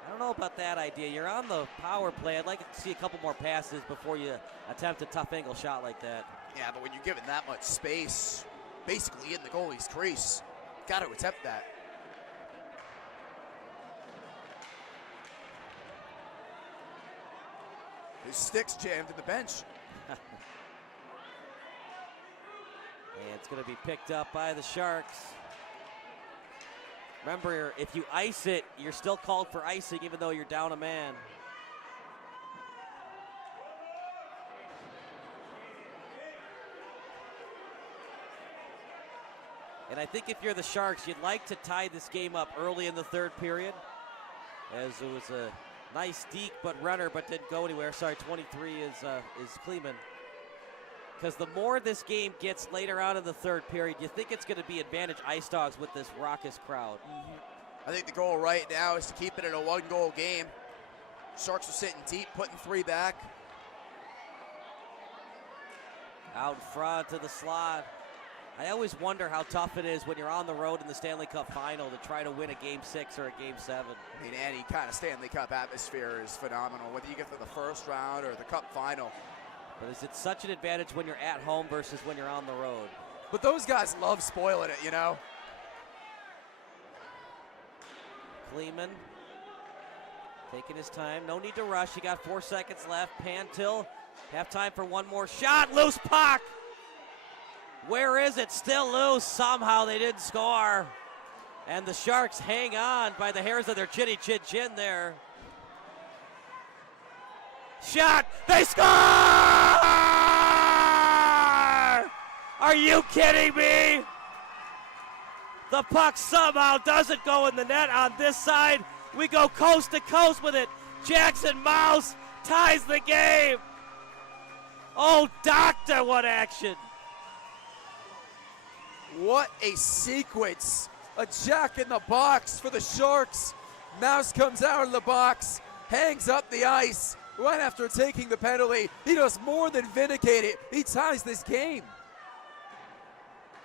I don't know about that idea. You're on the power play. I'd like to see a couple more passes before you attempt a tough angle shot like that. Yeah, but when you're given that much space, basically in the goalie's crease, got to attempt that. His stick's jammed in the bench. And it's going to be picked up by the Sharks. Remember, if you ice it, you're still called for icing even though you're down a man. And I think if you're the Sharks, you'd like to tie this game up early in the third period, as it was a nice deke but runner but didn't go anywhere. Sorry, 23 is Kleeman. Because the more this game gets later on in the third period, you think it's going to be advantage IceDogs with this raucous crowd. I think the goal right now is to keep it at a 1-goal game. Sharks are sitting deep, putting 3 back. Out in front to the slot. I always wonder how tough it is when you're on the road in the Stanley Cup final to try to win a Game 6 or a Game 7. I mean, any kind of Stanley Cup atmosphere is phenomenal, whether you get to the first round or the Cup final. But is it such an advantage when you're at home versus when you're on the road? But those guys love spoiling it, you know? Kleeman taking his time. No need to rush. You got 4 seconds left. Pantil, have time for one more shot. Loose puck. Where is it? Still loose. Somehow they didn't score. And the Sharks hang on by the hairs of their chinny chin chin there. Shot. They score! Are you kidding me? The puck somehow doesn't go in the net on this side. We go coast to coast with it. Jackson Mouse ties the game. Oh, doctor, what action. What a sequence. A jack in the box for the Sharks. Mouse comes out of the box, hangs up the ice right after taking the penalty. He does more than vindicate it. He ties this game.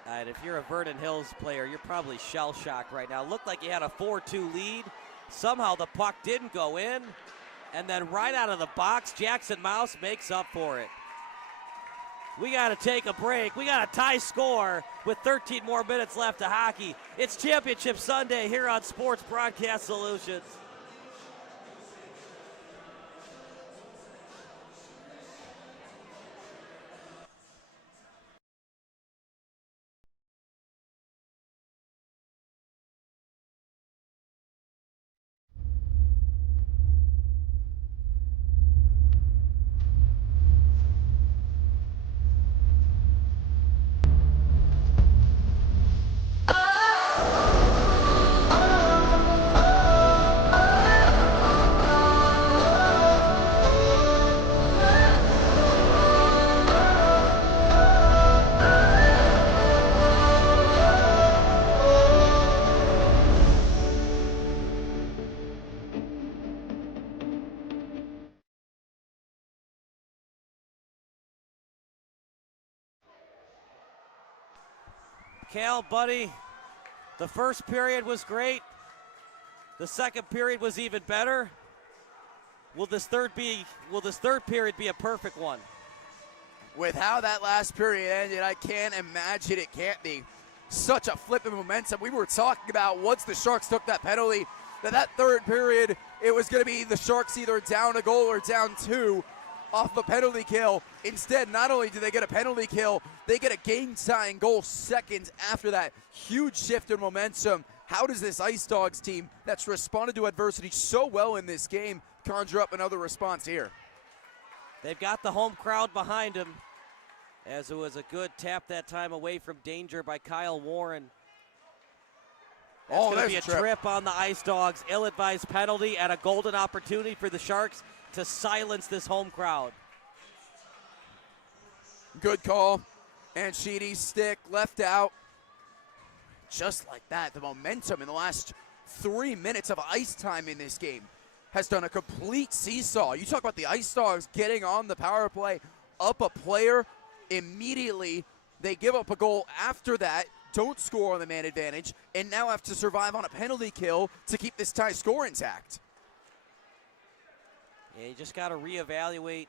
And if you're a Vernon Hills player, you're probably shell-shocked right now. Looked like you had a 4-2 lead. Somehow the puck didn't go in. And then right out of the box, Jackson Mouse makes up for it. We got to take a break. We got a tie score with 13 more minutes left of hockey. It's Championship Sunday here on Sports Broadcast Solutions. Cal, buddy, the first period was great. The second period was even better. Will this third period be a perfect one? With how that last period ended, I can't imagine it can't be. Such a flip of momentum. We were talking about once the Sharks took that penalty, that third period, it was going to be the Sharks either down a goal or down 2 off the penalty kill. Instead, not only do they get a penalty kill, they get a game-tying goal seconds after that. Huge shift in momentum. How does this IceDogs team that's responded to adversity so well in this game conjure up another response here? They've got the home crowd behind them, as it was a good tap that time away from danger by Kyle Warren. That's going to be a trip on the IceDogs. Ill-advised penalty and a golden opportunity for the Sharks to silence this home crowd. Good call. And Sheedy's stick left out. Just like that, the momentum in the last 3 minutes of ice time in this game has done a complete seesaw. You talk about the IceDogs getting on the power play, up a player, immediately they give up a goal after that, don't score on the man advantage, and now have to survive on a penalty kill to keep this tie score intact. Yeah, you just got to reevaluate.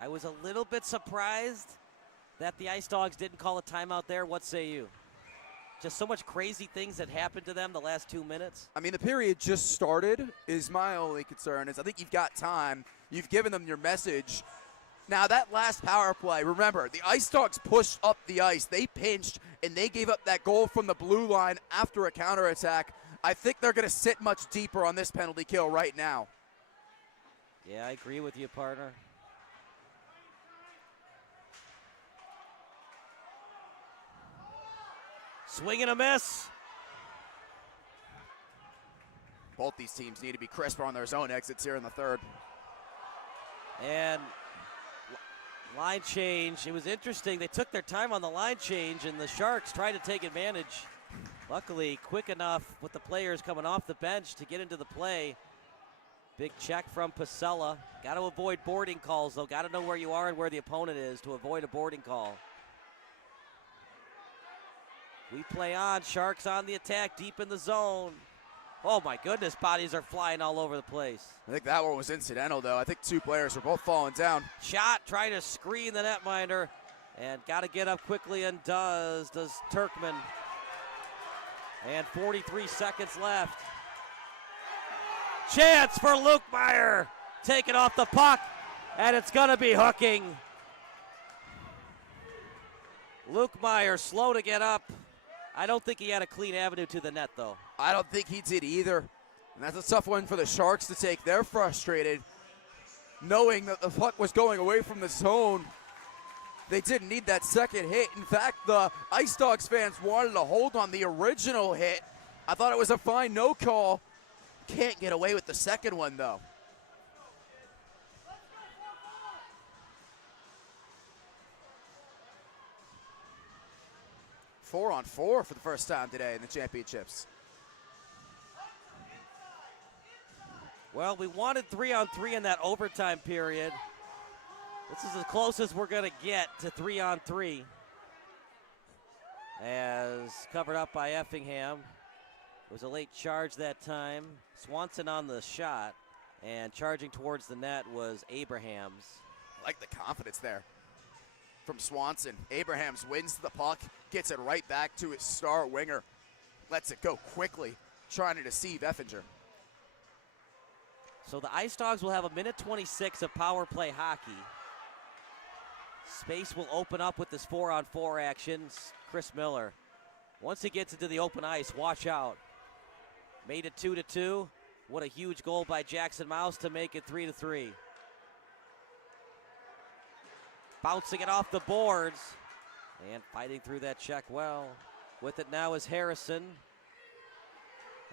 I was a little bit surprised that the IceDogs didn't call a timeout there. What say you? Just so much crazy things that happened to them the last 2 minutes. I mean, the period just started is my only concern. Is I think you've got time. You've given them your message. Now that last power play, remember, the IceDogs pushed up the ice. They pinched, and they gave up that goal from the blue line after a counterattack. I think they're going to sit much deeper on this penalty kill right now. Yeah, I agree with you, partner. Swing and a miss. Both these teams need to be crisper on their zone exits here in the third. And line change. It was interesting. They took their time on the line change, and the Sharks tried to take advantage. Luckily, quick enough with the players coming off the bench to get into the play. Big check from Pasella. Got to avoid boarding calls, though. Got to know where you are and where the opponent is to avoid a boarding call. We play on. Sharks on the attack, deep in the zone. Oh, my goodness. Bodies are flying all over the place. I think that one was incidental, though. I think two players were both falling down. Shot, trying to screen the netminder. And got to get up quickly, and does Turkman. And 43 seconds left. Chance for Luke Meyer. Taking off the puck, and it's going to be hooking. Luke Meyer slow to get up. I don't think he had a clean avenue to the net, though. I don't think he did either. And that's a tough one for the Sharks to take. They're frustrated, knowing that the puck was going away from the zone. They didn't need that second hit. In fact, the IceDogs fans wanted to hold on the original hit. I thought it was a fine no call. Can't get away with the second one, though. Four on four for the first time today in the championships. Well, we wanted 3-on-3 in that overtime period. This is as close as we're going to get to 3-on-3. As covered up by Effingham. It was a late charge that time. Swanson on the shot, and charging towards the net was Abrahams. I like the confidence there from Swanson. Abrahams wins the puck, gets it right back to his star winger, lets it go quickly, trying to deceive Effinger. So the IceDogs will have a minute 26 of power play hockey. Space will open up with this 4-on-4 action. Chris Miller, once he gets into the open ice, watch out. Made it 2-2. What a huge goal by Jackson Mouse to make it 3-3. Bouncing it off the boards and fighting through that check well. With it now is Harrison.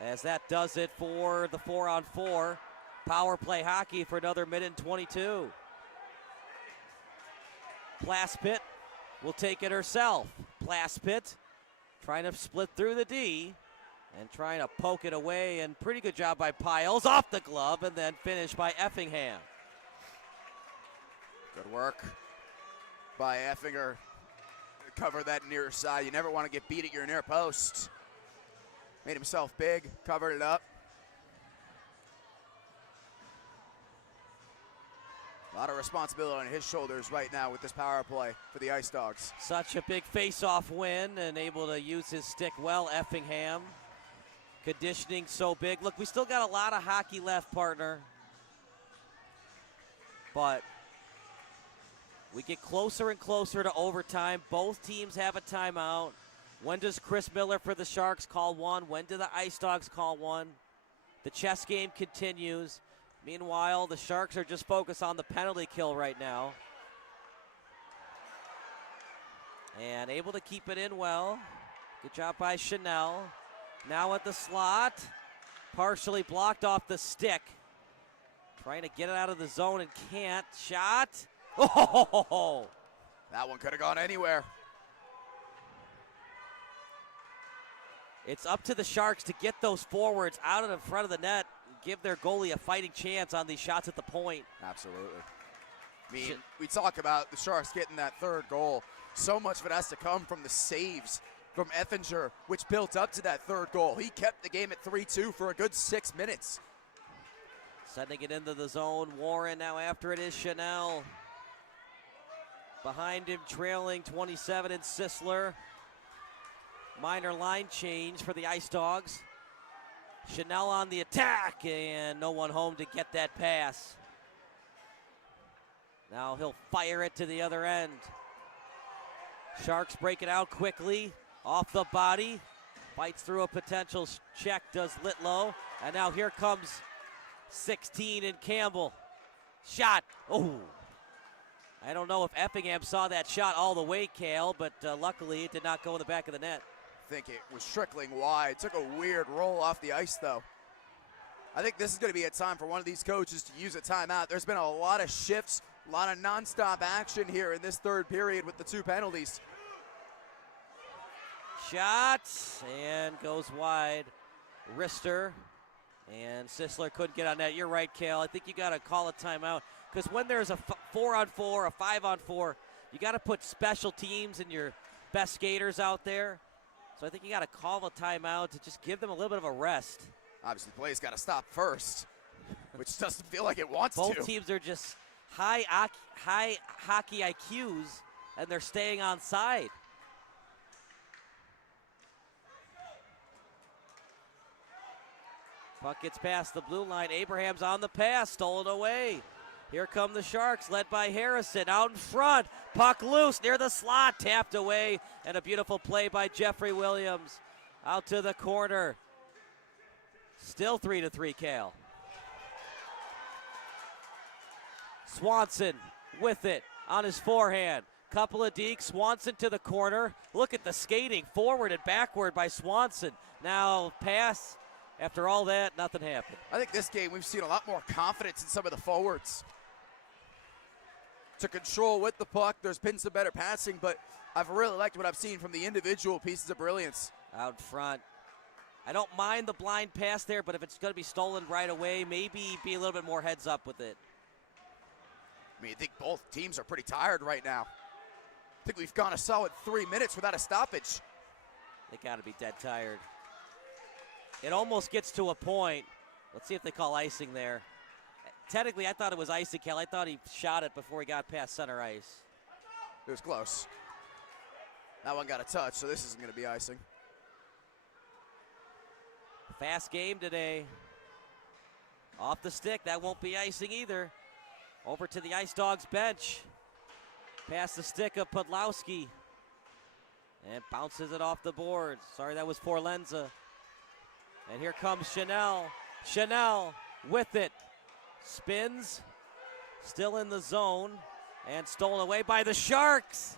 As that does it for the 4-on-4. Power play hockey for another minute and 22. Plaspit will take it herself. Plaspit trying to split through the D and trying to poke it away, and pretty good job by Piles off the glove, and then finished by Effingham. Good work by Effinger. Cover that near side. You never want to get beat at your near post. Made himself big, covered it up. A lot of responsibility on his shoulders right now with this power play for the IceDogs. Such a big face-off win, and able to use his stick well, Effingham. Conditioning so big. Look, we still got a lot of hockey left, partner. But we get closer and closer to overtime. Both teams have a timeout. When does Chris Miller for the Sharks call one? When do the IceDogs call one? The chess game continues. Meanwhile, the Sharks are just focused on the penalty kill right now. And able to keep it in well. Good job by Chanel. Now at the slot. Partially blocked off the stick. Trying to get it out of the zone and can't. Shot. Oh! That one could have gone anywhere. It's up to the Sharks to get those forwards out of the front of the net. Give their goalie a fighting chance on these shots at the point. Absolutely. I mean, we talk about the Sharks getting that third goal. So much of it has to come from the saves from Effinger, which built up to that third goal. He kept the game at 3-2 for a good 6 minutes. Sending it into the zone. Warren now after it is Chanel. Behind him, trailing 27 in Sisler. Minor line change for the IceDogs. Chanel on the attack, and no one home to get that pass. Now he'll fire it to the other end. Sharks break it out quickly, off the body, fights through a potential check, does Litlow, and now here comes 16 in Campbell. Shot, oh. I don't know if Effingham saw that shot all the way, Cale, but luckily it did not go in the back of the net. I think it was trickling wide. Took a weird roll off the ice, though. I think this is going to be a time for one of these coaches to use a timeout. There's been a lot of shifts, a lot of nonstop action here in this third period with the 2 penalties. Shot, and goes wide. Rister, and Sisler couldn't get on that. You're right, Cale. I think you got to call a timeout, because when there's a 4-on-4, a 5-on-4, you got to put special teams and your best skaters out there. So I think you got to call a timeout to just give them a little bit of a rest. Obviously, the play's got to stop first, which doesn't feel like it wants to. Both teams are just high hockey IQs, and they're staying on side. Puck gets past the blue line. Abraham's on the pass, stolen away. Here come the Sharks, led by Harrison. Out in front, puck loose near the slot, tapped away, and a beautiful play by Jeffrey Williams. Out to the corner. Still 3-3, Cale. Swanson with it on his forehand. Couple of dekes, Swanson to the corner. Look at the skating, forward and backward by Swanson. Now pass. After all that, nothing happened. I think this game we've seen a lot more confidence in some of the forwards. To control with the puck, there's been some better passing, but I've really liked what I've seen from the individual pieces of brilliance. Out front. I don't mind the blind pass there, but if it's going to be stolen right away, maybe be a little bit more heads up with it. I mean, I think both teams are pretty tired right now. I think we've gone a solid 3 minutes without a stoppage. They got to be dead tired. It almost gets to a point. Let's see if they call icing there. Technically, I thought it was icing, Cal. I thought he shot it before he got past center ice. It was close. That one got a touch, so this isn't going to be icing. Fast game today. Off the stick, that won't be icing either. Over to the IceDogs bench. Past the stick of Podlowski. And bounces it off the board. Sorry, that was Forlenza. And here comes Chanel. Chanel with it. Spins. Still in the zone. And stolen away by the Sharks.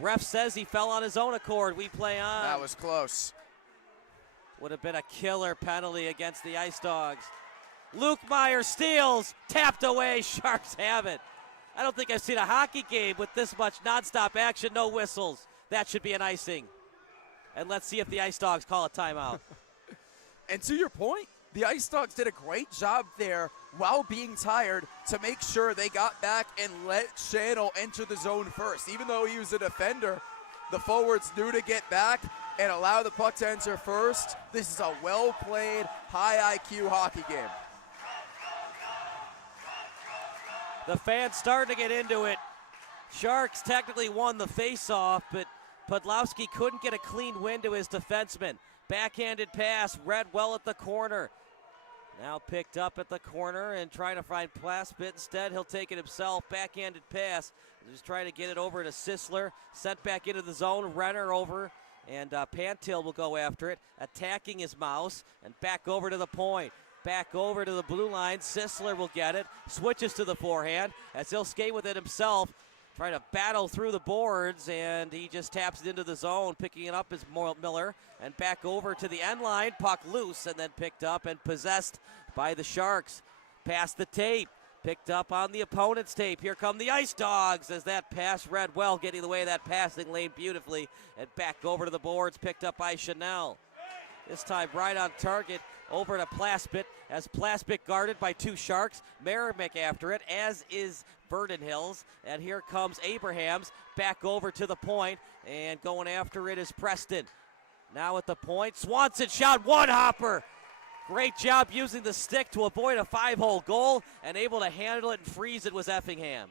Ref says he fell on his own accord. We play on. That was close. Would have been a killer penalty against the IceDogs. Luke Meyer steals. Tapped away. Sharks have it. I don't think I've seen a hockey game with this much nonstop action, no whistles. That should be an icing. And let's see if the IceDogs call a timeout. And to your point, the IceDogs did a great job there while being tired to make sure they got back and let Channel enter the zone first. Even though he was a defender, the forwards knew to get back and allow the puck to enter first. This is a well-played, high IQ hockey game. The fans starting to get into it. Sharks technically won the face-off, but Podlowski couldn't get a clean win to his defenseman. Backhanded pass, read well at the corner. Now picked up at the corner and trying to find Plaspit. Instead, he'll take it himself. Backhanded pass. Just trying to get it over to Sisler. Sent back into the zone. Renner over. And Pantil will go after it. Attacking his mouse. And back over to the point. Back over to the blue line. Sisler will get it. Switches to the forehand as he'll skate with it himself. Trying to battle through the boards, and he just taps it into the zone. Picking it up is Miller, and back over to the end line. Puck loose, and then picked up and possessed by the Sharks. Past the tape, picked up on the opponent's tape. Here come the IceDogs as that pass read well, getting the way of that passing lane beautifully. And back over to the boards, picked up by Chanel. This time right on target, over to Plaspit, as Plaspit guarded by 2 Sharks. Meramec after it, as is Vernon Hills. And here comes Abrahams, back over to the point, and going after it is Preston. Now at the point, Swanson shot, one hopper. Great job using the stick to avoid a 5-hole goal, and able to handle it and freeze it was Effingham.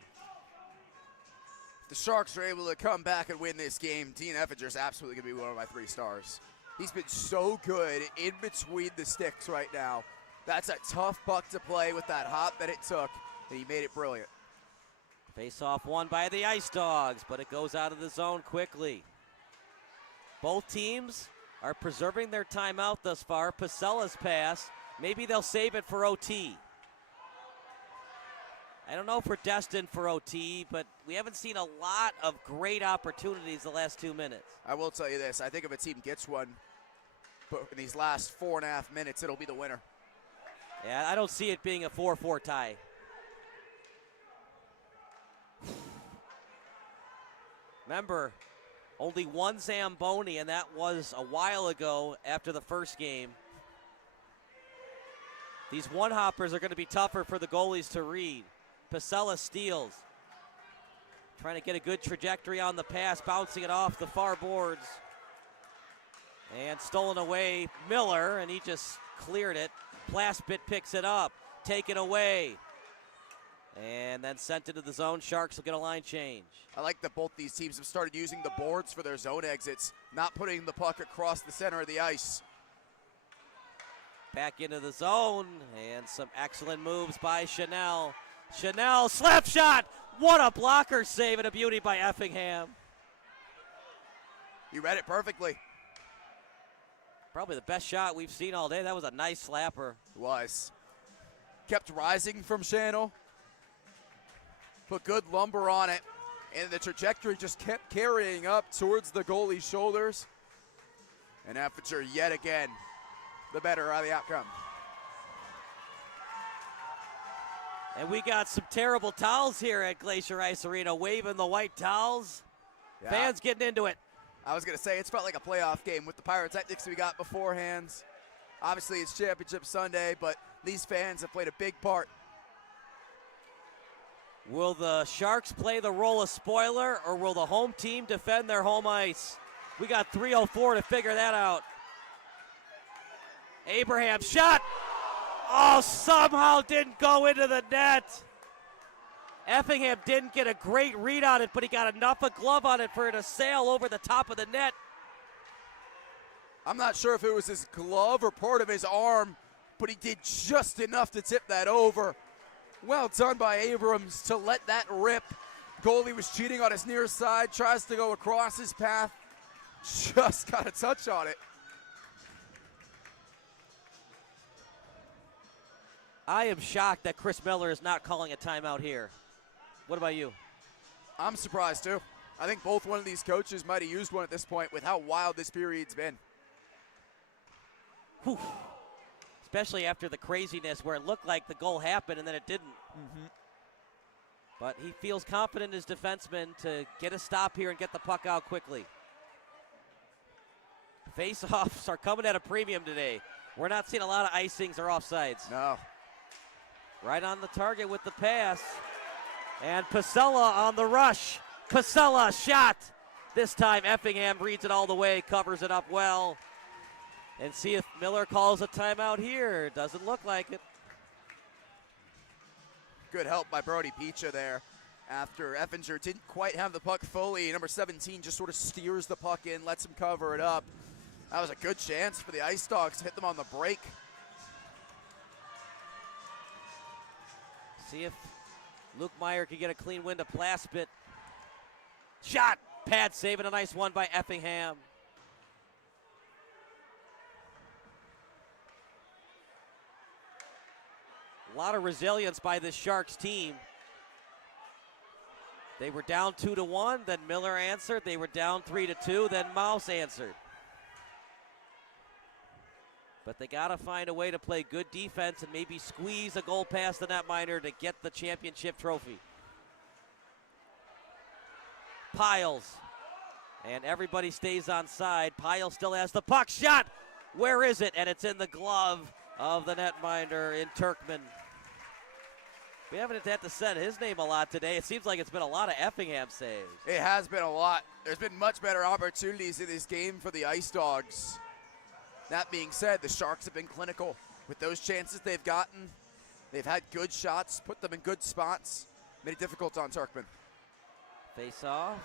The Sharks are able to come back and win this game. Dean Effinger's absolutely going to be one of my 3 stars. He's been so good in between the sticks right now. That's a tough puck to play with that hop that it took, and he made it brilliant. Face-off won by the IceDogs, but it goes out of the zone quickly. Both teams are preserving their timeout thus far. Pacella's pass, maybe they'll save it for OT. I don't know if we're destined for OT, but we haven't seen a lot of great opportunities the last 2 minutes. I will tell you this, I think if a team gets one, but in these last 4.5 minutes, it'll be the winner. Yeah, I don't see it being a 4-4 tie. Remember, only one Zamboni, and that was a while ago after the first game. These one-hoppers are going to be tougher for the goalies to read. Pacella steals. Trying to get a good trajectory on the pass, bouncing it off the far boards. And stolen away, Miller, and he just cleared it. Plaspit picks it up, taken away. And then sent into the zone. Sharks will get a line change. I like that both these teams have started using the boards for their zone exits, not putting the puck across the center of the ice. Back into the zone, and some excellent moves by Chanel. Chanel, slap shot! What a blocker save and a beauty by Effingham. You read it perfectly. Probably the best shot we've seen all day. That was a nice slapper. It was. Kept rising from Channel. Put good lumber on it. And the trajectory just kept carrying up towards the goalie's shoulders. And Effinger yet again, the better of the outcome. And we got some terrible towels here at Glacier Ice Arena, waving the white towels. Yeah. Fans getting into it. I was going to say, it's felt like a playoff game with the pyrotechnics we got beforehand. Obviously, it's Championship Sunday, but these fans have played a big part. Will the Sharks play the role of spoiler, or will the home team defend their home ice? We got 3:04 to figure that out. Abraham shot. Oh, somehow didn't go into the net. Effingham didn't get a great read on it, but he got enough of glove on it for it to sail over the top of the net. I'm not sure if it was his glove or part of his arm, but he did just enough to tip that over. Well done by Abrams to let that rip. Goalie was cheating on his near side, tries to go across his path. Just got a touch on it. I am shocked that Chris Miller is not calling a timeout here. What about you? I'm surprised too. I think both one of these coaches might have used one at this point with how wild this period's been. Whew. Especially after the craziness where it looked like the goal happened and then it didn't. But he feels confident in his defensemen to get a stop here and get the puck out quickly. Face-offs are coming at a premium today. We're not seeing a lot of icings or offsides. No. Right on the target with the pass. And Pacella on the rush. Pacella shot. This time Effingham reads it all the way, covers it up well. And see if Miller calls a timeout here. Doesn't look like it. Good help by Brody Picha there. After Effinger didn't quite have the puck fully, number 17 just sort of steers the puck in, lets him cover it up. That was a good chance for the IceDogs to hit them on the break. See if Luke Meyer can get a clean win to Plaspit. Shot! Pad saving a nice one by Effingham. A lot of resilience by this Sharks team. They were down 2-1, then Miller answered. They were down 3-2, then Mouse answered. But they got to find a way to play good defense and maybe squeeze a goal past the netminder to get the championship trophy. Piles. And everybody stays on side. Piles still has the puck. Shot! Where is it? And it's in the glove of the netminder in Turkman. We haven't had to set his name a lot today. It seems like it's been a lot of Effingham saves. It has been a lot. There's been much better opportunities in this game for the IceDogs. That being said, the Sharks have been clinical. With those chances they've gotten, they've had good shots, put them in good spots, made it difficult on Turkman. Face off.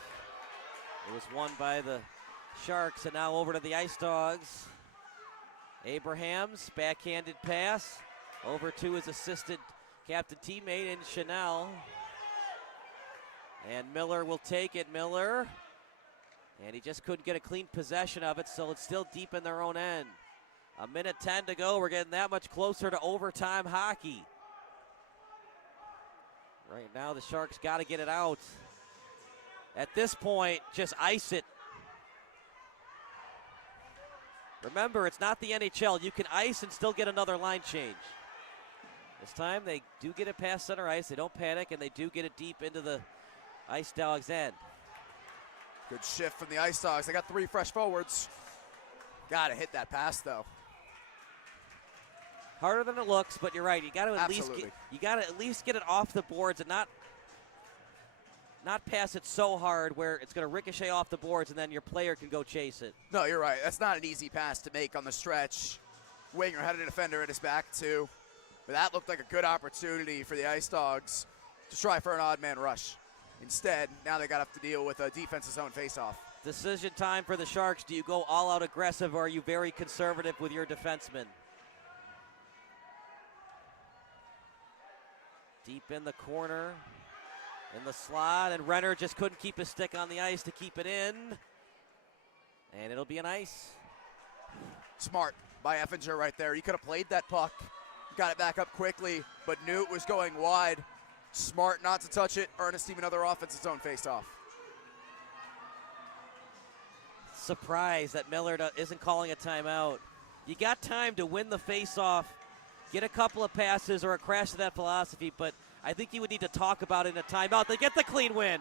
It was won by the Sharks, and now over to the IceDogs. Abraham's backhanded pass over to his assistant captain teammate in Chanel. And Miller will take it, Miller. And he just couldn't get a clean possession of it, so it's still deep in their own end. 1:10 to go. We're getting that much closer to overtime hockey. Right now, the Sharks got to get it out. At this point, just ice it. Remember, it's not the NHL. You can ice and still get another line change. This time, they do get it past center ice. They don't panic, and they do get it deep into the IceDogs' end. Good shift from the IceDogs. They got 3 fresh forwards. Gotta hit that pass, though. Harder than it looks, but you're right. You got to at least get it off the boards and not pass it so hard where it's going to ricochet off the boards and then your player can go chase it. No, you're right. That's not an easy pass to make on the stretch. Winger had a defender at his back, too. But that looked like a good opportunity for the IceDogs to try for an odd man rush. Instead, now they got to have to deal with a defense's own faceoff. Decision time for the Sharks. Do you go all out aggressive or are you very conservative with your defensemen? Deep in the corner, in the slot, and Renner just couldn't keep his stick on the ice to keep it in. And it'll be an ice. Smart by Effinger right there. He could have played that puck, got it back up quickly, but knew it was going wide. Smart not to touch it, earn a team another offense's own faceoff. Surprised that Miller isn't calling a timeout. You got time to win the faceoff, get a couple of passes or a crash to that philosophy, but I think you would need to talk about it in a timeout. They get the clean win.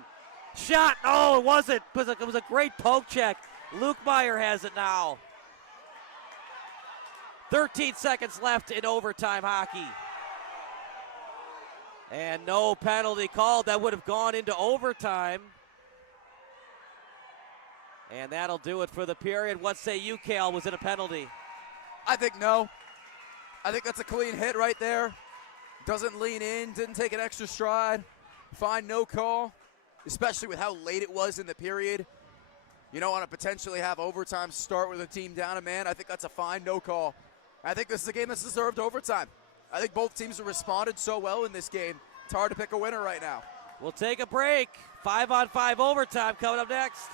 Shot, no, it wasn't. It was a great poke check. Luke Meyer has it now. 13 seconds left in overtime hockey. And no penalty called. That would have gone into overtime. And that'll do it for the period. What say you, Cale? Was it a penalty? I think no. I think that's a clean hit right there. Doesn't lean in, didn't take an extra stride. Fine, no call, especially with how late it was in the period. You don't want to potentially have overtime start with a team down a man. I think that's a fine, no call. I think this is a game that's deserved overtime. I think both teams have responded so well in this game. It's hard to pick a winner right now. We'll take a break. 5-on-5 overtime coming up next.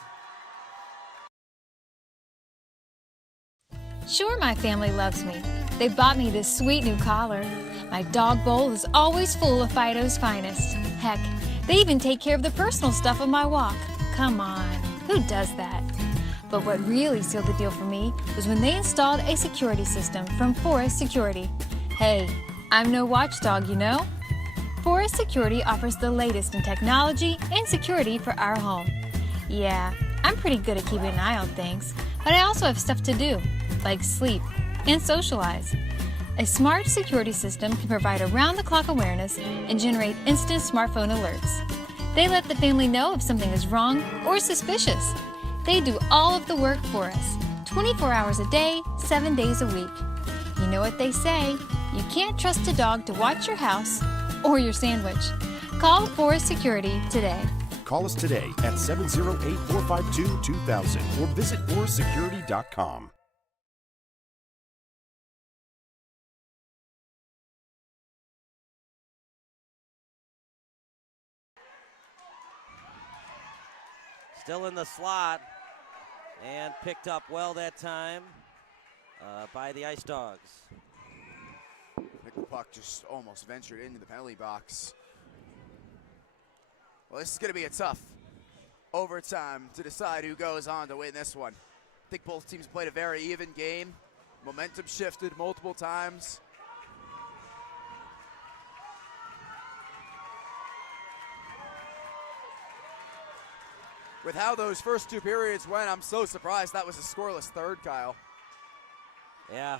Sure, my family loves me. They bought me this sweet new collar. My dog bowl is always full of Fido's finest. Heck, they even take care of the personal stuff on my walk. Come on, who does that? But what really sealed the deal for me was when they installed a security system from Forest Security. Hey, I'm no watchdog, you know? Forest Security offers the latest in technology and security for our home. Yeah, I'm pretty good at keeping an eye on things, but I also have stuff to do, like sleep and socialize. A smart security system can provide around-the-clock awareness and generate instant smartphone alerts. They let the family know if something is wrong or suspicious. They do all of the work for us, 24 hours a day, 7 days a week. You know what they say, you can't trust a dog to watch your house or your sandwich. Call Forest Security today. Call us today at 708-452-2000 or visit forestsecurity.com. Still in the slot and picked up well that time by the IceDogs. I think the puck just almost ventured into the penalty box. Well, this is going to be a tough overtime to decide who goes on to win this one. I think both teams played a very even game. Momentum shifted multiple times. With how those first two periods went, I'm so surprised that was a scoreless third, Kyle. Yeah,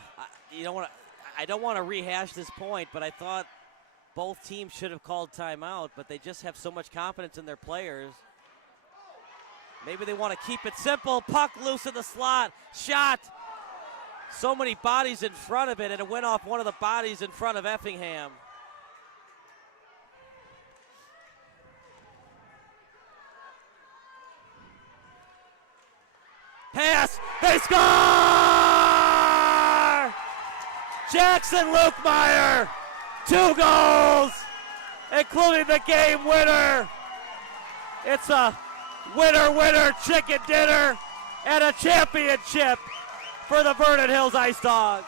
I don't want to rehash this point, but I thought both teams should have called timeout, but they just have so much confidence in their players. Maybe they want to keep it simple. Puck loose in the slot. Shot. So many bodies in front of it, and it went off one of the bodies in front of Effingham. Pass. They score! Jackson Lukemeyer. 2 goals, including the game winner. It's a winner chicken dinner and a championship for the Vernon Hills IceDogs.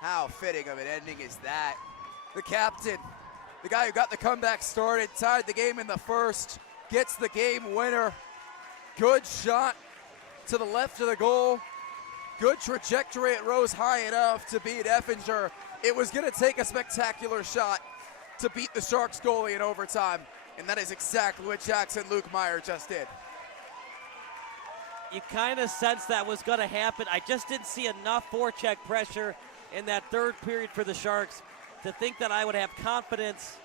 How fitting of an ending is that? The captain, the guy who got the comeback started, tied the game in the first, gets the game winner. Good shot to the left of the goal. Good trajectory. It rose high enough to beat Effinger. It was going to take a spectacular shot to beat the Sharks goalie in overtime, and that is exactly what Jackson Lukemeyer just did. You kind of sensed that was going to happen. I just didn't see enough forecheck pressure in that third period for the Sharks to think that I would have confidence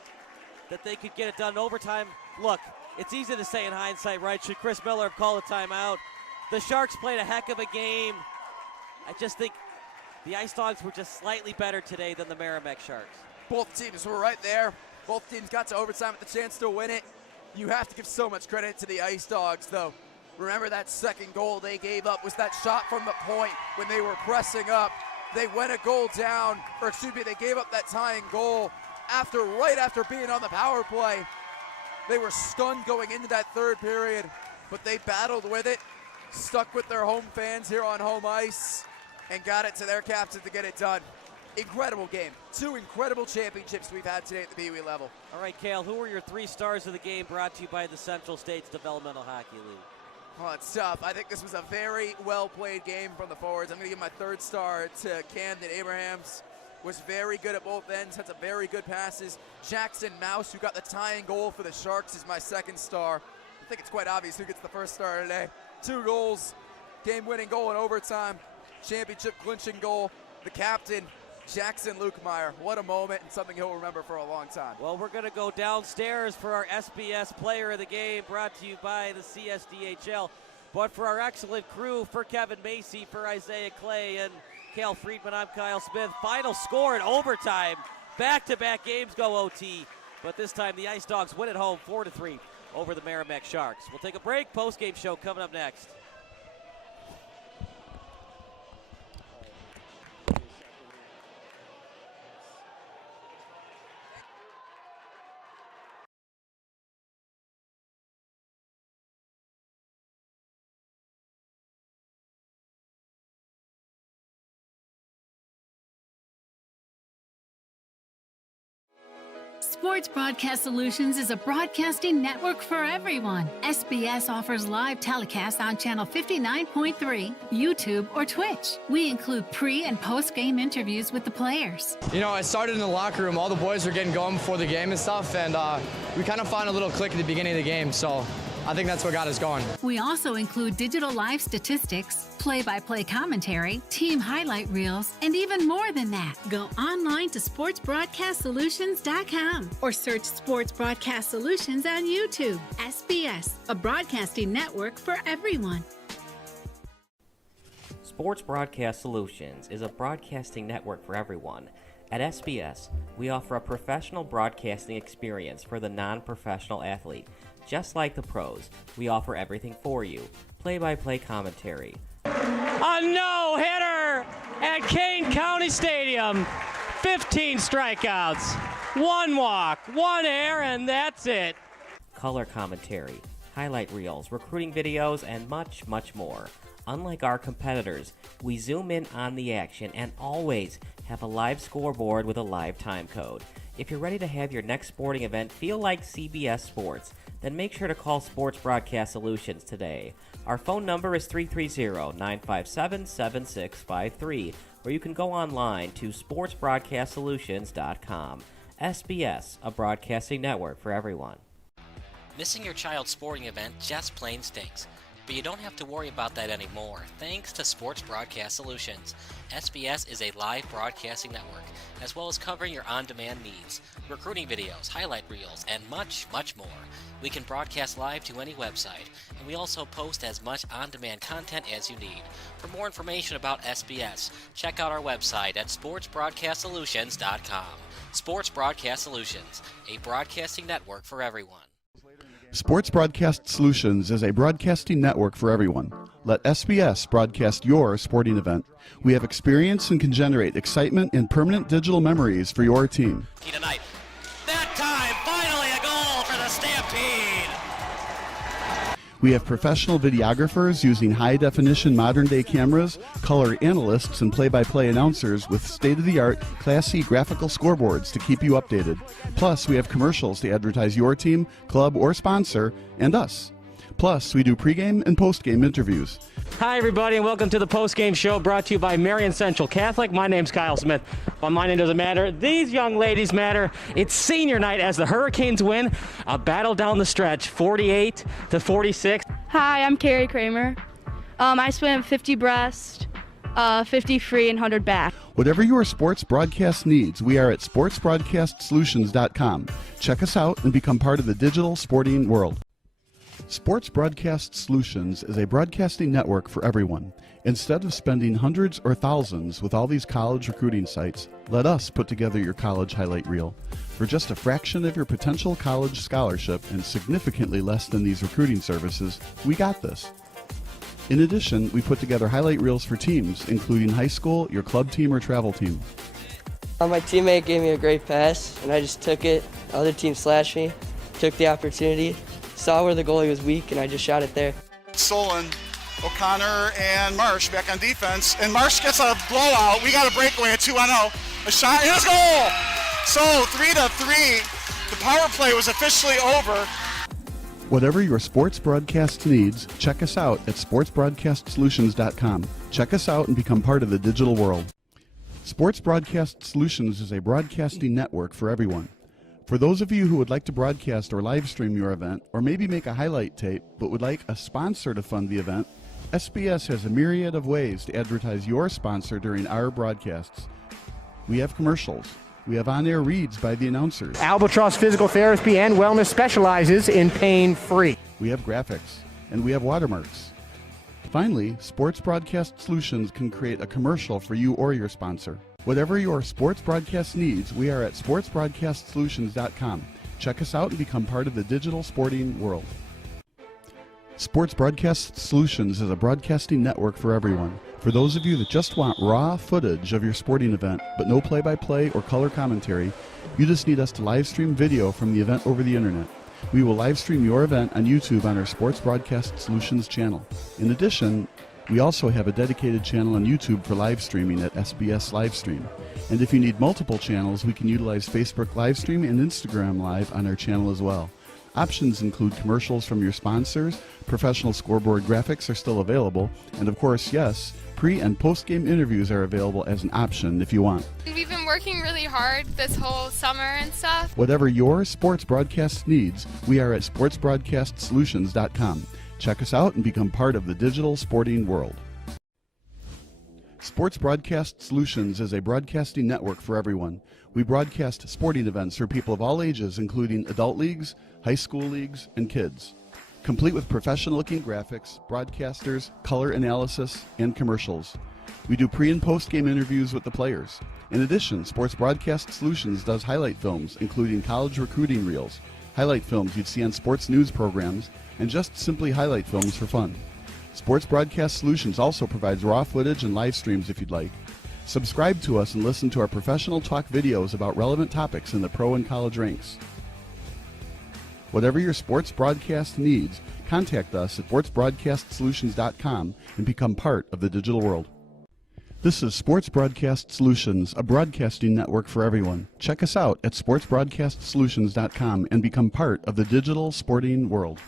that they could get it done in overtime. Look, it's easy to say in hindsight, right? Should Chris Miller have called a timeout? The Sharks played a heck of a game. I just think the IceDogs were just slightly better today than the Meramec Sharks. Both teams were right there. Both teams got to overtime with the chance to win it. You have to give so much credit to the IceDogs, though. Remember that second goal they gave up was that shot from the point when they were pressing up. They went a goal down, or excuse me, they gave up that tying goal right after being on the power play. They were stunned going into that third period, but they battled with it, stuck with their home fans here on home ice, and got it to their captain to get it done. Incredible game. Two incredible championships we've had today at the PeeWee level. All right, Cale, who were your 3 stars of the game brought to you by the Central States Developmental Hockey League? Well, it's tough. I think this was a very well-played game from the forwards. I'm going to give my third star to Camden Abrahams. Was very good at both ends, had some very good passes. Jackson Mouse, who got the tying goal for the Sharks, is my second star. I think it's quite obvious who gets the first star today. 2 goals, game-winning goal in overtime, championship clinching goal. The captain, Jackson Lukemeyer. What a moment and something he'll remember for a long time. Well, we're going to go downstairs for our SBS Player of the Game, brought to you by the CSDHL. But for our excellent crew, for Kevin Macy, for Isaiah Clay, and Cale Friedman, I'm Kyle Smith. Final score in overtime. Back-to-back games go OT, but this time the IceDogs win at home 4-3 over the Meramec Sharks. We'll take a break. Post-game show coming up next. Sports Broadcast Solutions is a broadcasting network for everyone. SBS offers live telecasts on Channel 59.3, YouTube, or Twitch. We include pre- and post-game interviews with the players. You know, I started in the locker room. All the boys were getting going before the game and stuff, and we kind of found a little click at the beginning of the game, so I think that's what got us going. We also include digital live statistics, play-by-play commentary, team highlight reels, and even more than that. Go online to sportsbroadcastsolutions.com or search Sports Broadcast Solutions on YouTube. SBS, a broadcasting network for everyone. Sports Broadcast Solutions is a broadcasting network for everyone. At SBS, we offer a professional broadcasting experience for the non-professional athlete. Just like the pros, we offer everything for you. Play-by-play commentary. A no-hitter at Kane County Stadium. 15 strikeouts, 1 walk, 1 error, and that's it. Color commentary, highlight reels, recruiting videos, and much, much more. Unlike our competitors, we zoom in on the action and always have a live scoreboard with a live time code. If you're ready to have your next sporting event feel like CBS Sports, then make sure to call Sports Broadcast Solutions today. Our phone number is 330-957-7653, or you can go online to sportsbroadcastsolutions.com. SBS, a broadcasting network for everyone. Missing your child's sporting event just plain stinks. But you don't have to worry about that anymore, thanks to Sports Broadcast Solutions. SBS is a live broadcasting network, as well as covering your on-demand needs, recruiting videos, highlight reels, and much, much more. We can broadcast live to any website, and we also post as much on-demand content as you need. For more information about SBS, check out our website at sportsbroadcastsolutions.com. Sports Broadcast Solutions, a broadcasting network for everyone. Sports Broadcast Solutions is a broadcasting network for everyone. Let SBS broadcast your sporting event. We have experience and can generate excitement and permanent digital memories for your team. Tonight. That time, finally a goal for the Stampede! We have professional videographers using high-definition modern-day cameras, color analysts, and play-by-play announcers with state-of-the-art, classy graphical scoreboards to keep you updated. Plus, we have commercials to advertise your team, club, or sponsor, and us. Plus, we do pregame and postgame interviews. Hi, everybody, and welcome to the postgame show brought to you by Marion Central Catholic. My name's Kyle Smith, but my name doesn't matter. These young ladies matter. It's senior night as the Hurricanes win a battle down the stretch, 48-46. Hi, I'm Carrie Kramer. I swim 50 breast, 50 free, and 100 back. Whatever your sports broadcast needs, we are at sportsbroadcastsolutions.com. Check us out and become part of the digital sporting world. Sports Broadcast Solutions is a broadcasting network for everyone. Instead of spending hundreds or thousands with all these college recruiting sites, let us put together your college highlight reel. For just a fraction of your potential college scholarship and significantly less than these recruiting services, we got this. In addition, we put together highlight reels for teams, including high school, your club team, or travel team. My teammate gave me a great pass, and I just took it. The other team slashed me, took the opportunity, saw where the goalie was weak, and I just shot it there. Solon, O'Connor, and Marsh back on defense, and Marsh gets a blowout. We got a breakaway, a 2-on-0, a shot, and a goal! So 3-3, the power play was officially over. Whatever your sports broadcast needs, check us out at sportsbroadcastsolutions.com. Check us out and become part of the digital world. Sports Broadcast Solutions is a broadcasting network for everyone. For those of you who would like to broadcast or live stream your event, or maybe make a highlight tape, but would like a sponsor to fund the event, SBS has a myriad of ways to advertise your sponsor during our broadcasts. We have commercials. We have on-air reads by the announcers. Albatross Physical Therapy and Wellness specializes in pain-free. We have graphics, and we have watermarks. Finally, Sports Broadcast Solutions can create a commercial for you or your sponsor. Whatever your sports broadcast needs, we are at sportsbroadcastsolutions.com. Check us out and become part of the digital sporting world. Sports Broadcast Solutions is a broadcasting network for everyone. For those of you that just want raw footage of your sporting event, but no play-by-play or color commentary, you just need us to live stream video from the event over the internet. We will live stream your event on YouTube on our Sports Broadcast Solutions channel. In addition, we also have a dedicated channel on YouTube for live streaming at SBS Livestream. And if you need multiple channels, we can utilize Facebook Livestream and Instagram Live on our channel as well. Options include commercials from your sponsors, professional scoreboard graphics are still available, and of course, yes, pre- and post-game interviews are available as an option if you want. We've been working really hard this whole summer and stuff. Whatever your sports broadcast needs, we are at sportsbroadcastsolutions.com. Check us out and become part of the digital sporting world. Sports Broadcast Solutions is a broadcasting network for everyone. We broadcast sporting events for people of all ages, including adult leagues, high school leagues, and kids. Complete with professional-looking graphics, broadcasters, color analysis, and commercials. We do pre- and post-game interviews with the players. In addition, Sports Broadcast Solutions does highlight films, including college recruiting reels, highlight films you'd see on sports news programs, and just simply highlight films for fun. Sports Broadcast Solutions also provides raw footage and live streams if you'd like. Subscribe to us and listen to our professional talk videos about relevant topics in the pro and college ranks. Whatever your sports broadcast needs, contact us at sportsbroadcastsolutions.com and become part of the digital world. This is Sports Broadcast Solutions, a broadcasting network for everyone. Check us out at sportsbroadcastsolutions.com and become part of the digital sporting world.